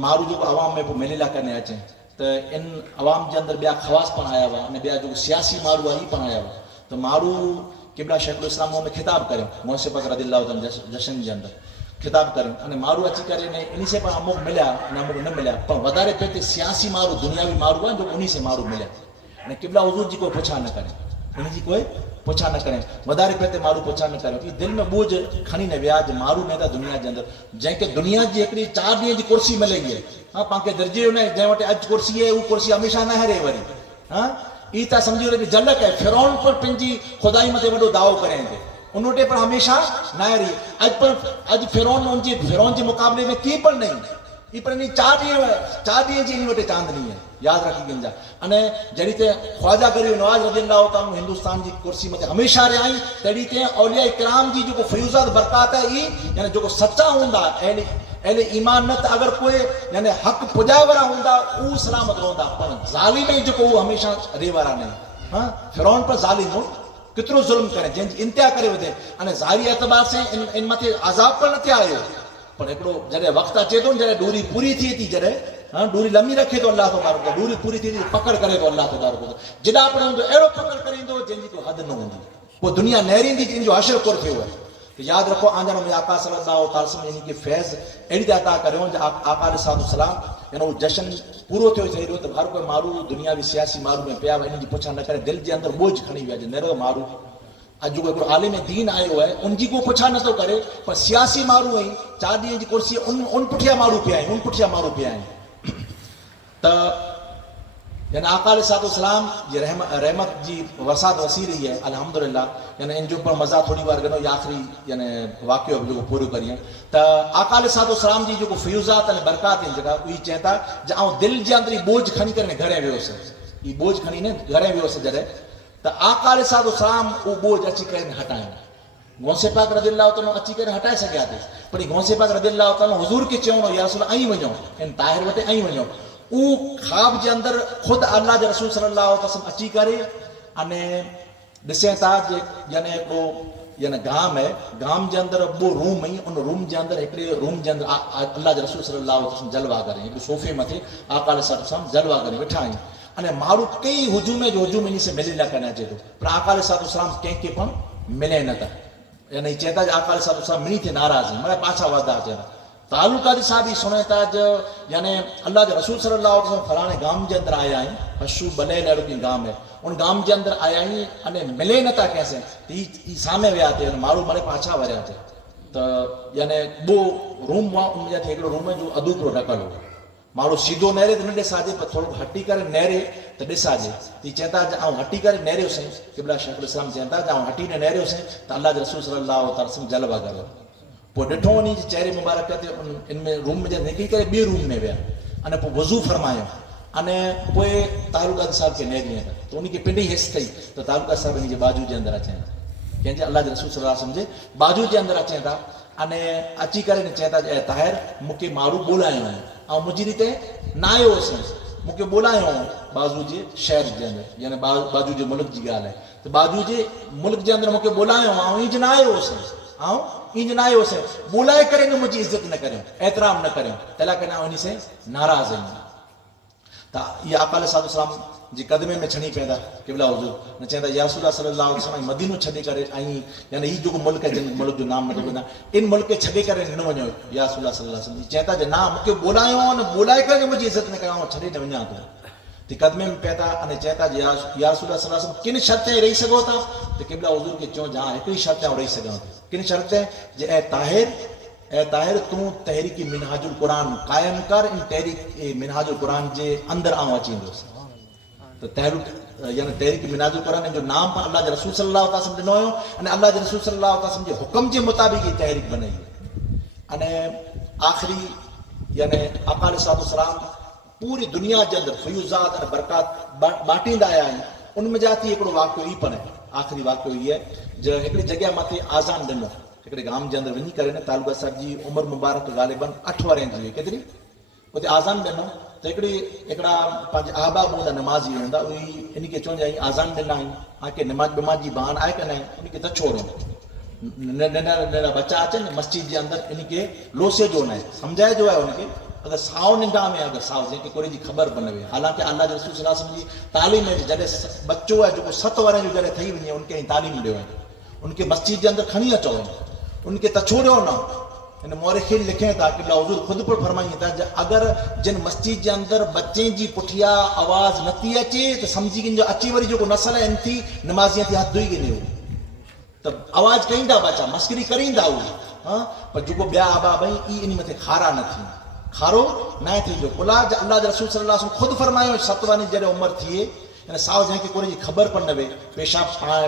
मारू जो आवाम में मेलेला करने अचे तो इन आवाम के अंदर बिया खवास पण आया हुआ अने बिया जो सियासी मारू आहे पण आया हुआ तो मारू क़िबला शेखुल इस्लाम में खिताब करियो गौसे पाक रज़ी अल्लाह ताला जश्न के अंदर खिताब करियो अने मारू अची करे ने इन से पण अमुक मिल्या अने अमुक न मिल्या पर वधारे पे ते सियासी मारू दुनियावी मारू आहे जो उन्हीं से मारू मिल्या अने क़िबला हुजूर जी कोई पुछा न करे इन जी कोई पुछा न करें वधारे पे मारू पुछा न करें दिल में बोझ खणी न विया मारू में दुनिया के अंदर जैके दुनिया की एक 4 ॾींहं की कुर्सी मिले है हाँ पाके दर्जे न जै वटि अज कुर्सी है वो कुर्सी हमेशा न हरे वरी हाँ ई ता समझी वठो जलक है फिरौन पर पंहिंजी खुदाई मथे वॾो दावो करें उन वटि पर हमेशा न हरी अज फिरौन जे मुकाबले में की पर नहीं ई पर 4 ॾींहं जी इन वटि चांदनी है याद रखी गंजा अने जड़ी ते ख्वाजा गरीब नवाज रज़ी अल्लाह ताला हिंदुस्तान की कुर्सी मथे हमेशा रही तड़ी ते औलिया इकराम जी जो फयूज़ात बरकत है ई यानी जो सच्चा हुंदा अहले ईमान न अगर कोई यानी हक पुजाए वाला हुंदा ऊ सलामत रहंदा पर जालिम जो हमेशा रे वाला नहीं हां फिरौन पर जालिम हो कितरो जुल्म करे जिन इंतहा करे वधे अने ज़ाहिरी एतबार से इन मथे अजाब पर न थे आयो पर एकड़ो जड़े वक्त अचे तो जड़े दूरी पूरी थी थी जड़े हाँ दूरी लंबी रखे तो अल्लाह तबारक दूरी पूरी थी पकड़ करे तो अल्लाह तबारक जिदा पर हुंदो एड़ो पकड़ करींदो जिन जी कोई हद न हुंदी वो दुनिया नहरींदी जिन जो हशर कोर थियो है तो याद रखो आंजा नबी आका सल्लल्लाहु अलैहि वसल्लम यानी कि फैज़ एड़ी अता करियो आका अलैहि सलाम यानी वो जश्न पूरो थियो थई रहियो तो हर कोई मारू दुनियावी सियासी मारू में पिया इन जी पुछा न करे दिल के अंदर बोझ खणी विया नेरो मारू अज जो एक आलिम दीन आयो है उनकी को पुछा न तो करे पर सियासी मारू है 4 ॾींहं की कुर्सी उन पुठिया मारू पिया आहिनि त यानी आका अलैहिस्सलाम जी रहमत जी वसात वसी रही है अल्हम्दुलिल्लाह यानी इन जो पर मज़ा थोड़ी बार गनो या आखिरी यानी वाक़ियो जो पूरो करिए त आका अलैहिस्सलाम जी जो फयूज़ात अने बरक़ात इन जगह उही चेता जे दिल जे अंदर बोझ खणी करे घरे वियोसि یہ بوجھ کھنی نے گھریں ویوس جڑے تو آقا علیہ السلام وہ بوجھ اچھی کریں ہٹائیں غوث پاک رضی اللہ تعالیٰ اچھی کریں ہٹائے سکیا تھے پر غوث پاک رضی اللہ تعالیٰ حضور کے چونو یا رسول آئیں ونو ان طاہر وٹے آئیں ونو وہ خواب کے اندر خود اللہ کے رسول صلی اللہ علیہ وسلم اچھی کرے انے ॾिसें था यानी हिकिड़ो यानी गाम है गाम के अंदर वो रूम है उन रूम के अंदर हिकिड़े रूम के अंदर अल्लाह जे रसूल सल्लल्लाहु अलैहि वसल्लम जलवा करे हिकिड़े सोफ़े मथे आका अलैहिस्सलाम जलवा करे वेठा आहिनि अने माण्हू कई हुजूम जो हुजूम इन से मिली न करना अचे थो पर आका अलैहिस्सलाम कंहिंखे पण मिले न था यानी चवनि था आका अलैहिस्सलाम मिली थे नाराज़ मगर पाछा वधा अचनि तालुकादी साहब ही सुने था जो यानी अल्लाह के रसूल सल्लल्लाहु अलैहि वसल्लम फलाने गांव के अंदर आया आहिनि हशू बलेल अहिड़ो कोई गांव है उन गांव के अंदर आया आहिनि अने मिले नथा कंहिंसे त ई सामे विया थे माण्हू मरे पाछा वरिया थे त यानी वो रूम हुआ उन थे हिकिड़ो रूम जो अधूरो ढकल हो माण्हू सीधो नेरे त न ॾिसाजे पर थोरो हटी करे नेरे त ॾिसाजे ती चवनि था ऐं हटी करे नेरियोसीं क़िबला शेखुल इस्लाम चवनि था ऐं हटी ने नेरियोसीं त अल्लाह जे रसूल सल्लल्लाहु अलैहि वसल्लम जलवा कयो पोइ ॾिठो उन जे चेहरे मुबारक ते इन में रूम में निकिरी करे ॿिए रूम में विया अने पोइ वज़ू फरमायो अने पोइ तालुकादी साहिब खे नेरी त उनखे पिंडी हिस कई त तालुकादी साहिब इनजे बाजू जे अंदरि अचनि कंहिंजे अल्लाह जे रसूल सल्लल्लाहु अलैहि वसल्लम जे बाजू जे अंदरि अचनि था अने अची करे चवनि था ताहिर मूंखे माण्हू ॿोलायो आहे ऐं मुंहिंजी रीते न आयो हुउसि मूंखे ॿोलायो बाजू जे शहर जे अंदरि यानी बाजू जे मुल्क जी ॻाल्हि आहे त बाजू जे मुल्क जे अंदरि मूंखे ॿोलायो ऐं ईअं न आयो हुउसि ऐं ईअं न आयो हुउसि ॿोलाए करे न मुंहिंजी इज़त न करियो एतिराम न करियो तला करे उन से नाराज़ आहियूं त इहा आका अलैहिस्सलाम जी कदमे में छणी पवंदा क़िबला हुजूर न चवंदा या रसूल सल्लल्लाहु अलैहि वसल्लम मदीनो छॾे करे ऐं यानी हीउ जेको मुल्क आहे जिन मुल्क जो नाम न ॿुधा इन मुल्क खे छॾे करे न वञो या रसूल सल्लल्लाहु अलैहि वसल्लम चवनि था जे ना मूंखे ॿोलायो न ॿोलाए करे मुंहिंजी इज़त न कयो छॾे न वञा थो त कदमे में पिया था अने चवनि था या रसूल सल्लल्लाहु अलैहि वसल्लम किन शर्त ते रही सघो था त क़िबला हुजूर खे चओ जा हिकिड़ी शर्त रही सघां थो किन शर्त जे ऐं ताहिर तूं तहरीकी मिनहाजुल क़ुरान क़ाइम कर इन तहरीक मिनहाजुल क़ुरान जे अंदरि आउं अची वेंदुसि त यानी तहरीक मिनहाजुल क़ुरान जो नाम पर अल्लाह जे रसूल सल्लल्लाहु अलैहि वसल्लम ॾिनो हुयो अने अल्लाह जे रसूल सल्लल्लाहु अलैहि वसल्लम जे हुक्म जे मुताबिक़ ही तहरीक बनाई अने आख़िरी यानी आका अलैहिस्सलाम पूरी दुनिया जे अंदरि फयूज़ात ऐं बरक़ात बांटींदा आया आहिनि उनमें जा थी हिकिड़ो वाक़ियो ई पण आख़िरी वाक़ियो ई आहे जो हिकिड़ी जॻह मथे आज़ान ॾिनो हिकिड़े गाम जे अंदरि वञी करे न तालुका साहिब जी उमिरि मुबारक ग़ालिबन 8 वरनि जी हुई केतिरी उते आज़ान ॾिनो त हिकिड़ा पंहिंजे अहबाब हूंदा नमाज़ी हूंदा उहे इनखे चवंदा आहिनि आज़ान ॾिना आहिनि तव्हांखे निमाज़ बिमाज़ जी बहान आहे की न आहे उनखे त छोड़ो नंढा नंढा बच्चा अचनि मस्जिद जे अंदरि इनखे लोसे जो न आहे सम्झाइजो आहे उनखे अगरि साओ निंडा में अगरि साओ जंहिंखे कोई जी ख़बर बि न हुई हालांकि अल्लाह जे रसूल सल्लल्लाहु अलैहि वसल्लम जी तालीम में जॾहिं बच्चो आहे जेको 7 वरनि जो जॾहिं ठही वञे उनखे तालीम ॾियो आहे उनखे मस्जिद जे अंदरि खणी अचो उनखे त छोड़ियो न इन मोरखिन लिखे था कि हुजूर खुद पर फरमाइनि था अगर जिन मस्जिद के अंदर बच्चे जी पुठिया आवाज नथी अचे तो समझी कि अची वरी जो नसल आहिनि थी नमाज़ी थी हथ धोई गिने तो आवाज कईंदा बच्चा मस्करी करींदा हाँ पर जो ॿिया आबा भई ई इन मथे खारा न थी खारो न थी जो कुला अल्लाह जे रसूल सल्लल्लाहु अलैहि वसल्लम खुद फरमायो 7 वरनि जॾहिं उमिरि थिए यानी साओ जंहिंखे कोई जी ख़बर पर न वे पेशाब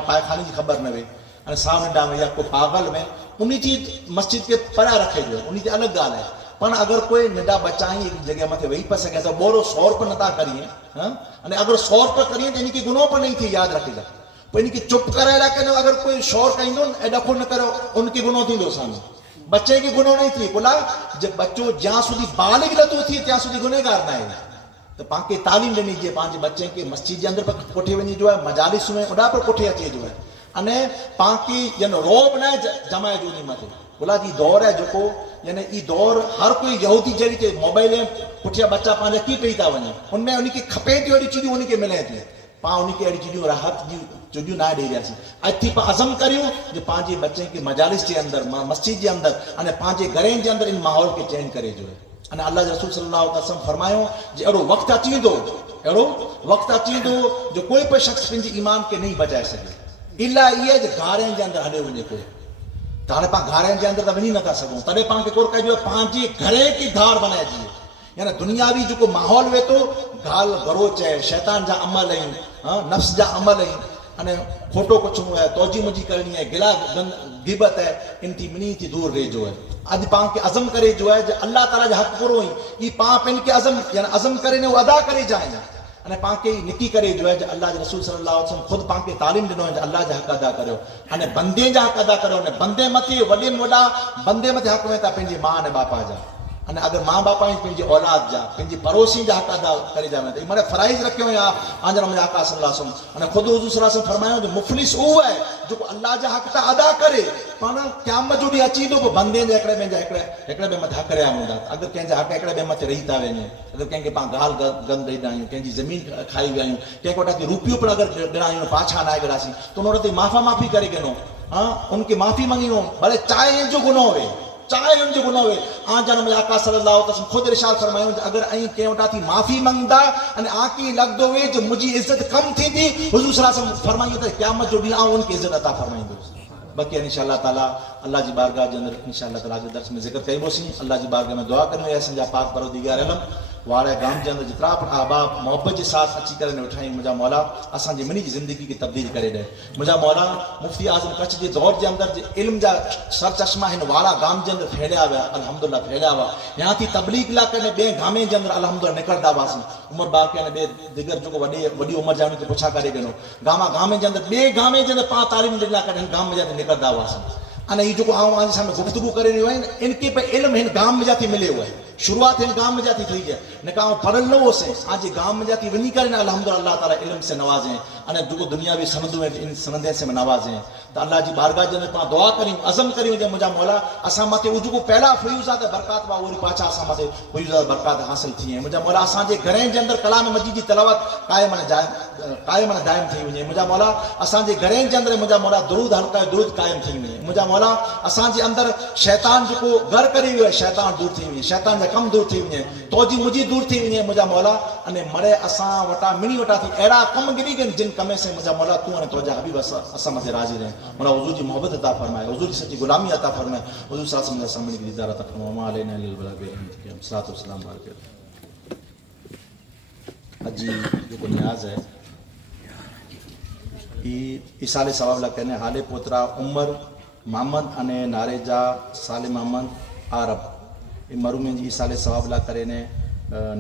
पायखाने की ख़बर न वे अने साओ निंडा में या को पागल में उन जी मस्जिद के परा रखे जो उन अलग ॻाल्हि है पर अगर कोई नंढा बच्चा ही एक जगह मथे वेही पा सके तो बोरो 100 रुपये नथा करिए हाँ अने अगर 100 रुपये करिए तो इनके गुनो पर नहीं थी याद रखेगा पर इनके चुप कराए रखे अगर कोई शोर कईंदो ॾखो न करो उनके गुनो थींदो साम्हूं बच्चे के गुनो नहीं थी बोला जब बच्चो ज्यां सुधी बालिग नथो थिए त्यां सुधी गुनहगार न आहे तो पांखे तालीम ॾिनी जे पंहिंजे बच्चे के मस्जिद जे अंदरि कोठे वञी जो है मजालिस में उॾा पर कोठे अचे जो है अने पांखे जन रोब न जमाए जो उन मथे बोला जी दौर है जो यानी ई दौर हर कोई यहूदी जड़ी के मोबाइल पुठिया बच्चा पंहिंजा की पई था वञनि उनमें उनखे खपे थी अहिड़ी चीजूं उनखे मिले थी पाण उनखे अहिड़ी चीजूं राहत जी चुॼियूं न ॾेई रहियासीं अॼु थी पाण अज़म करियूं जो पंहिंजे बच्चे खे मजालिस जे अंदरि मस्जिद जे अंदरि अने पंहिंजे घरनि जे अंदरि इन माहौल खे चेंज करे जो अने अल्लाह जे रसूल सल्लल्लाहु अलैहि वसल्लम फरमायो जे अहिड़ो वक़्तु अची वेंदो जो कोई बि शख़्स पंहिंजे ईमान खे नहीं बचाए सघे इला इहे जे घारनि जे अंदरि हले वञे कोई त हाणे पाण घारनि जे अंदरि त वञी नथा सघूं तॾहिं पाण खे कोर कजो पंहिंजे घरे खे धार बनाइजे यानी दुनियावी जेको माहौल वेठो गाल गरोच है शैतान जा अमल आहिनि नफ्स जा अमल आहिनि अने खोटो कुझु है तोजी मुजी करणी है गिला गिबत है इन थी मिनी थी दूर रहे जो है अॼु पाण खे अज़म करे जो है अल्लाह ताला जो हक़ पूरो ई पाण पंहिंजे अज़म यानी अज़म करे ने अदा करे जाए अने पाण खे निकी करे जो है अल्लाह जे रसूल सल्लल्लाहु अलैहि वसल्लम खुद पाण खे तालीम ॾिनो है अल्लाह जा हक़ अदा करियो अने बंदे जा हक़ अदा करियो अने बंदे मथे वॾे में वॾा बंदे मथे हक़ में था पंहिंजी मां अने बापा जा अने अगर मां बापा पंहिंजी औलाद जा पंहिंजी पड़ोसी जा हक़ अदा करे जावे त माने फराइज़ रखियो या आंजर मुंहिंजा आका सल्लल्लाहु अलैहि वसल्लम अने खुद हुजूर सल्लल्लाहु अलैहि वसल्लम फरमायो जो मुफ़लिस उहो आहे जेको अल्लाह जा हक़ त अदा करे पाण क़यामत जो ॾींहुं अची थो बंदे जे हिकिड़े ॿिए मथे हक़ रहिया हूंदा अगरि कंहिंजा हक़ हिकिड़े ॿिए मथे रही था वञे अगरि कंहिंखे पाण गाल गंद ॾेई आहियूं कंहिंजी ज़मीन खाई विया आहियूं कंहिं वटि रुपयो पिण अगरि ॾिना आहियूं पाछा नाहे ॻड़ासीं त उन वटि माफ़ी करे गिनो हाँ उनखे माफ़ी मंगिनो भले चाहे जो गुनो हुए चाहे उनजो गुनो हुए आंजन में आका सल्लल्लाहु अलैहि वसल्लम खुद इरशाद फरमायो अगर ऐं कंहिं वटां थी माफ़ी मंगदा अने आकी लगदो हुए जो मुंहिंजी इज़त कम थींदी हुजूर सल्लल्लाहु अलैहि वसल्लम फरमायो त क़यामत जो ॾींहुं आउं उनखे इज़त अता फरमाईंदुसि बाक़ी इंशाअल्लाह ताला अल्लाह जी बारगाह जे अंदर इंशाअल्लाह ताला जे दर्स में ज़िक्र कईंसीं अल्लाह जी बारगाह में दुआ करियूं असांजा पाक परवरदिगार आलम वारे गाम जे अंदर जितरा पण अहबाब मोहब्बत के साथ अची करे वेठा आहियूं मुंहिंजा मौला असांजी मिनी जी ज़िंदगी खे तब्दील करे ॾे मुंहिंजा मौला मुफ्ती आज़म कच्छ जे दौर जे अंदर जे इल्म जा सर चश्मा हिन वारा गाम जे अंदर फैलिया विया अल्हम्दुलिल्लाह फैलिया हुआ यहाँ थी तबलीग लाइ कॾहिं ॿिए गामे जे अंदर अल्हम्दुलिल्लाह निकिरंदा हुआसीं उमर बाक़ी अने ॿिए दिगर जेको वॾी उमिरि जा उनखे पुछा करे ॾिनो गामे जे अंदर ॿिए गामे जे अंदर पाण तालीम ॾिना कॾहिं गाम जा निकिरंदा हुआसीं अने हीउ जेको आऊं आजे सामने गुफ्तगू करे रहियो आहियां इनके पे इल्म हिन गाम में जाती मिले हुआ है शुरुआत हिन गाम में जाती थी है न का पढ़ल न होसे आज गाम में जाती वनी करे अल्हम्दुलिल्लाह अल्लाह ताला इल्म से नवाजे अने जो दुनियावी सनदों इन सनदे से नवाजे तो अल्लाह जी बारगाह जे अंदर दुआ करियूं अज़म करियूं जे मुंहिंजा मौला असां मथे वो जो पहला फयूज़ात बरकत बा वरी पाछा असां मथे फयूज़ात बरकत हासिल थी मुंहिंजा मौला असांजे घरनि जे अंदर कलाम मजीद जी तिलावत कायम दायम थी वञे मुंहिंजा मौला असांजे घरनि जे अंदर मुंहिंजा मौला दुरूद हल्का दुरूद कायम थी वञे मुंहिंजा मौला असांजे अंदर शैतान जेको घर करे वियो आहे शैतान दूर थी वञे शैतान जा कम दूर थी वञे तोजी मुंहिंजी दूर थी वञे मुंहिंजा मौला अने मरे असां वटा मिनी वटा थी अहिड़ा कम गिरी गए जिन कमे से मुंहिंजा मौला तूं अने तुंहिंजा हबीब असां मथे राज़ी रहे मौला हुजूर जी मोहब्बत अता फरमाए हुजूर जी सच्ची गुलामी अता फरमाए हुजूर सल्लल्लाहु अलैहि वसल्लम सामने की दीदार अता फरमाए मा अलैना इल्लल बलाग सलातो सलाम बारक अजी जेको नियाज़ है ई साले सवाब ला कहने हाले पोतरा उमर मोहम्मद अने नारेजा साले मोहम्मद आरब ई मरूमे जी साले सवाब ला करे ने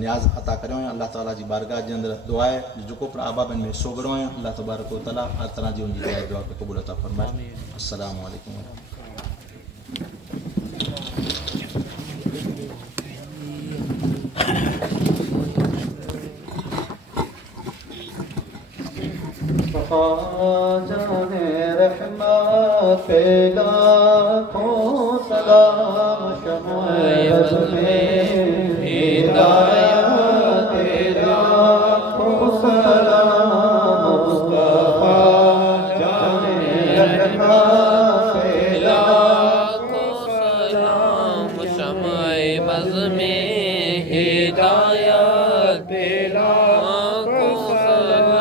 न्याज अता करियो अल्लाह ताला जी बारगाह जे अंदर दुआ है जो पर आबाब में सोगरो है अल्लाह तबारक व तआला हर तरह जी उनकी दुआ को कबूल अता फरमाए अस्सलाम वालेकुम जाने रहमत पे लाखों सलाम शमाअत में हिदायत पे लाखों सलाम मुस्तफा जाने रहमत पे लाखों सलाम शमाअत में हिदायत पे लाखों सलाम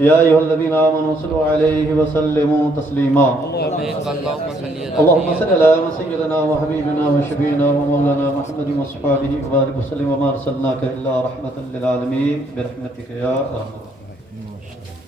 या अय्युहल्लज़ीना आमनू सल्लु अलैहि व सल्लिमू तस्लीमा अल्लाहुम्मा सल्लि अला सय्यिदिना व हबीबिना व शफीना व मौलाना मुहम्मदिन व अस्हाबिही व बारिक व सल्लिम व मा अरसलनाका इल्ला रहमतन लिल आलमीन बिरहमतिका या अरहमर राहिमीन।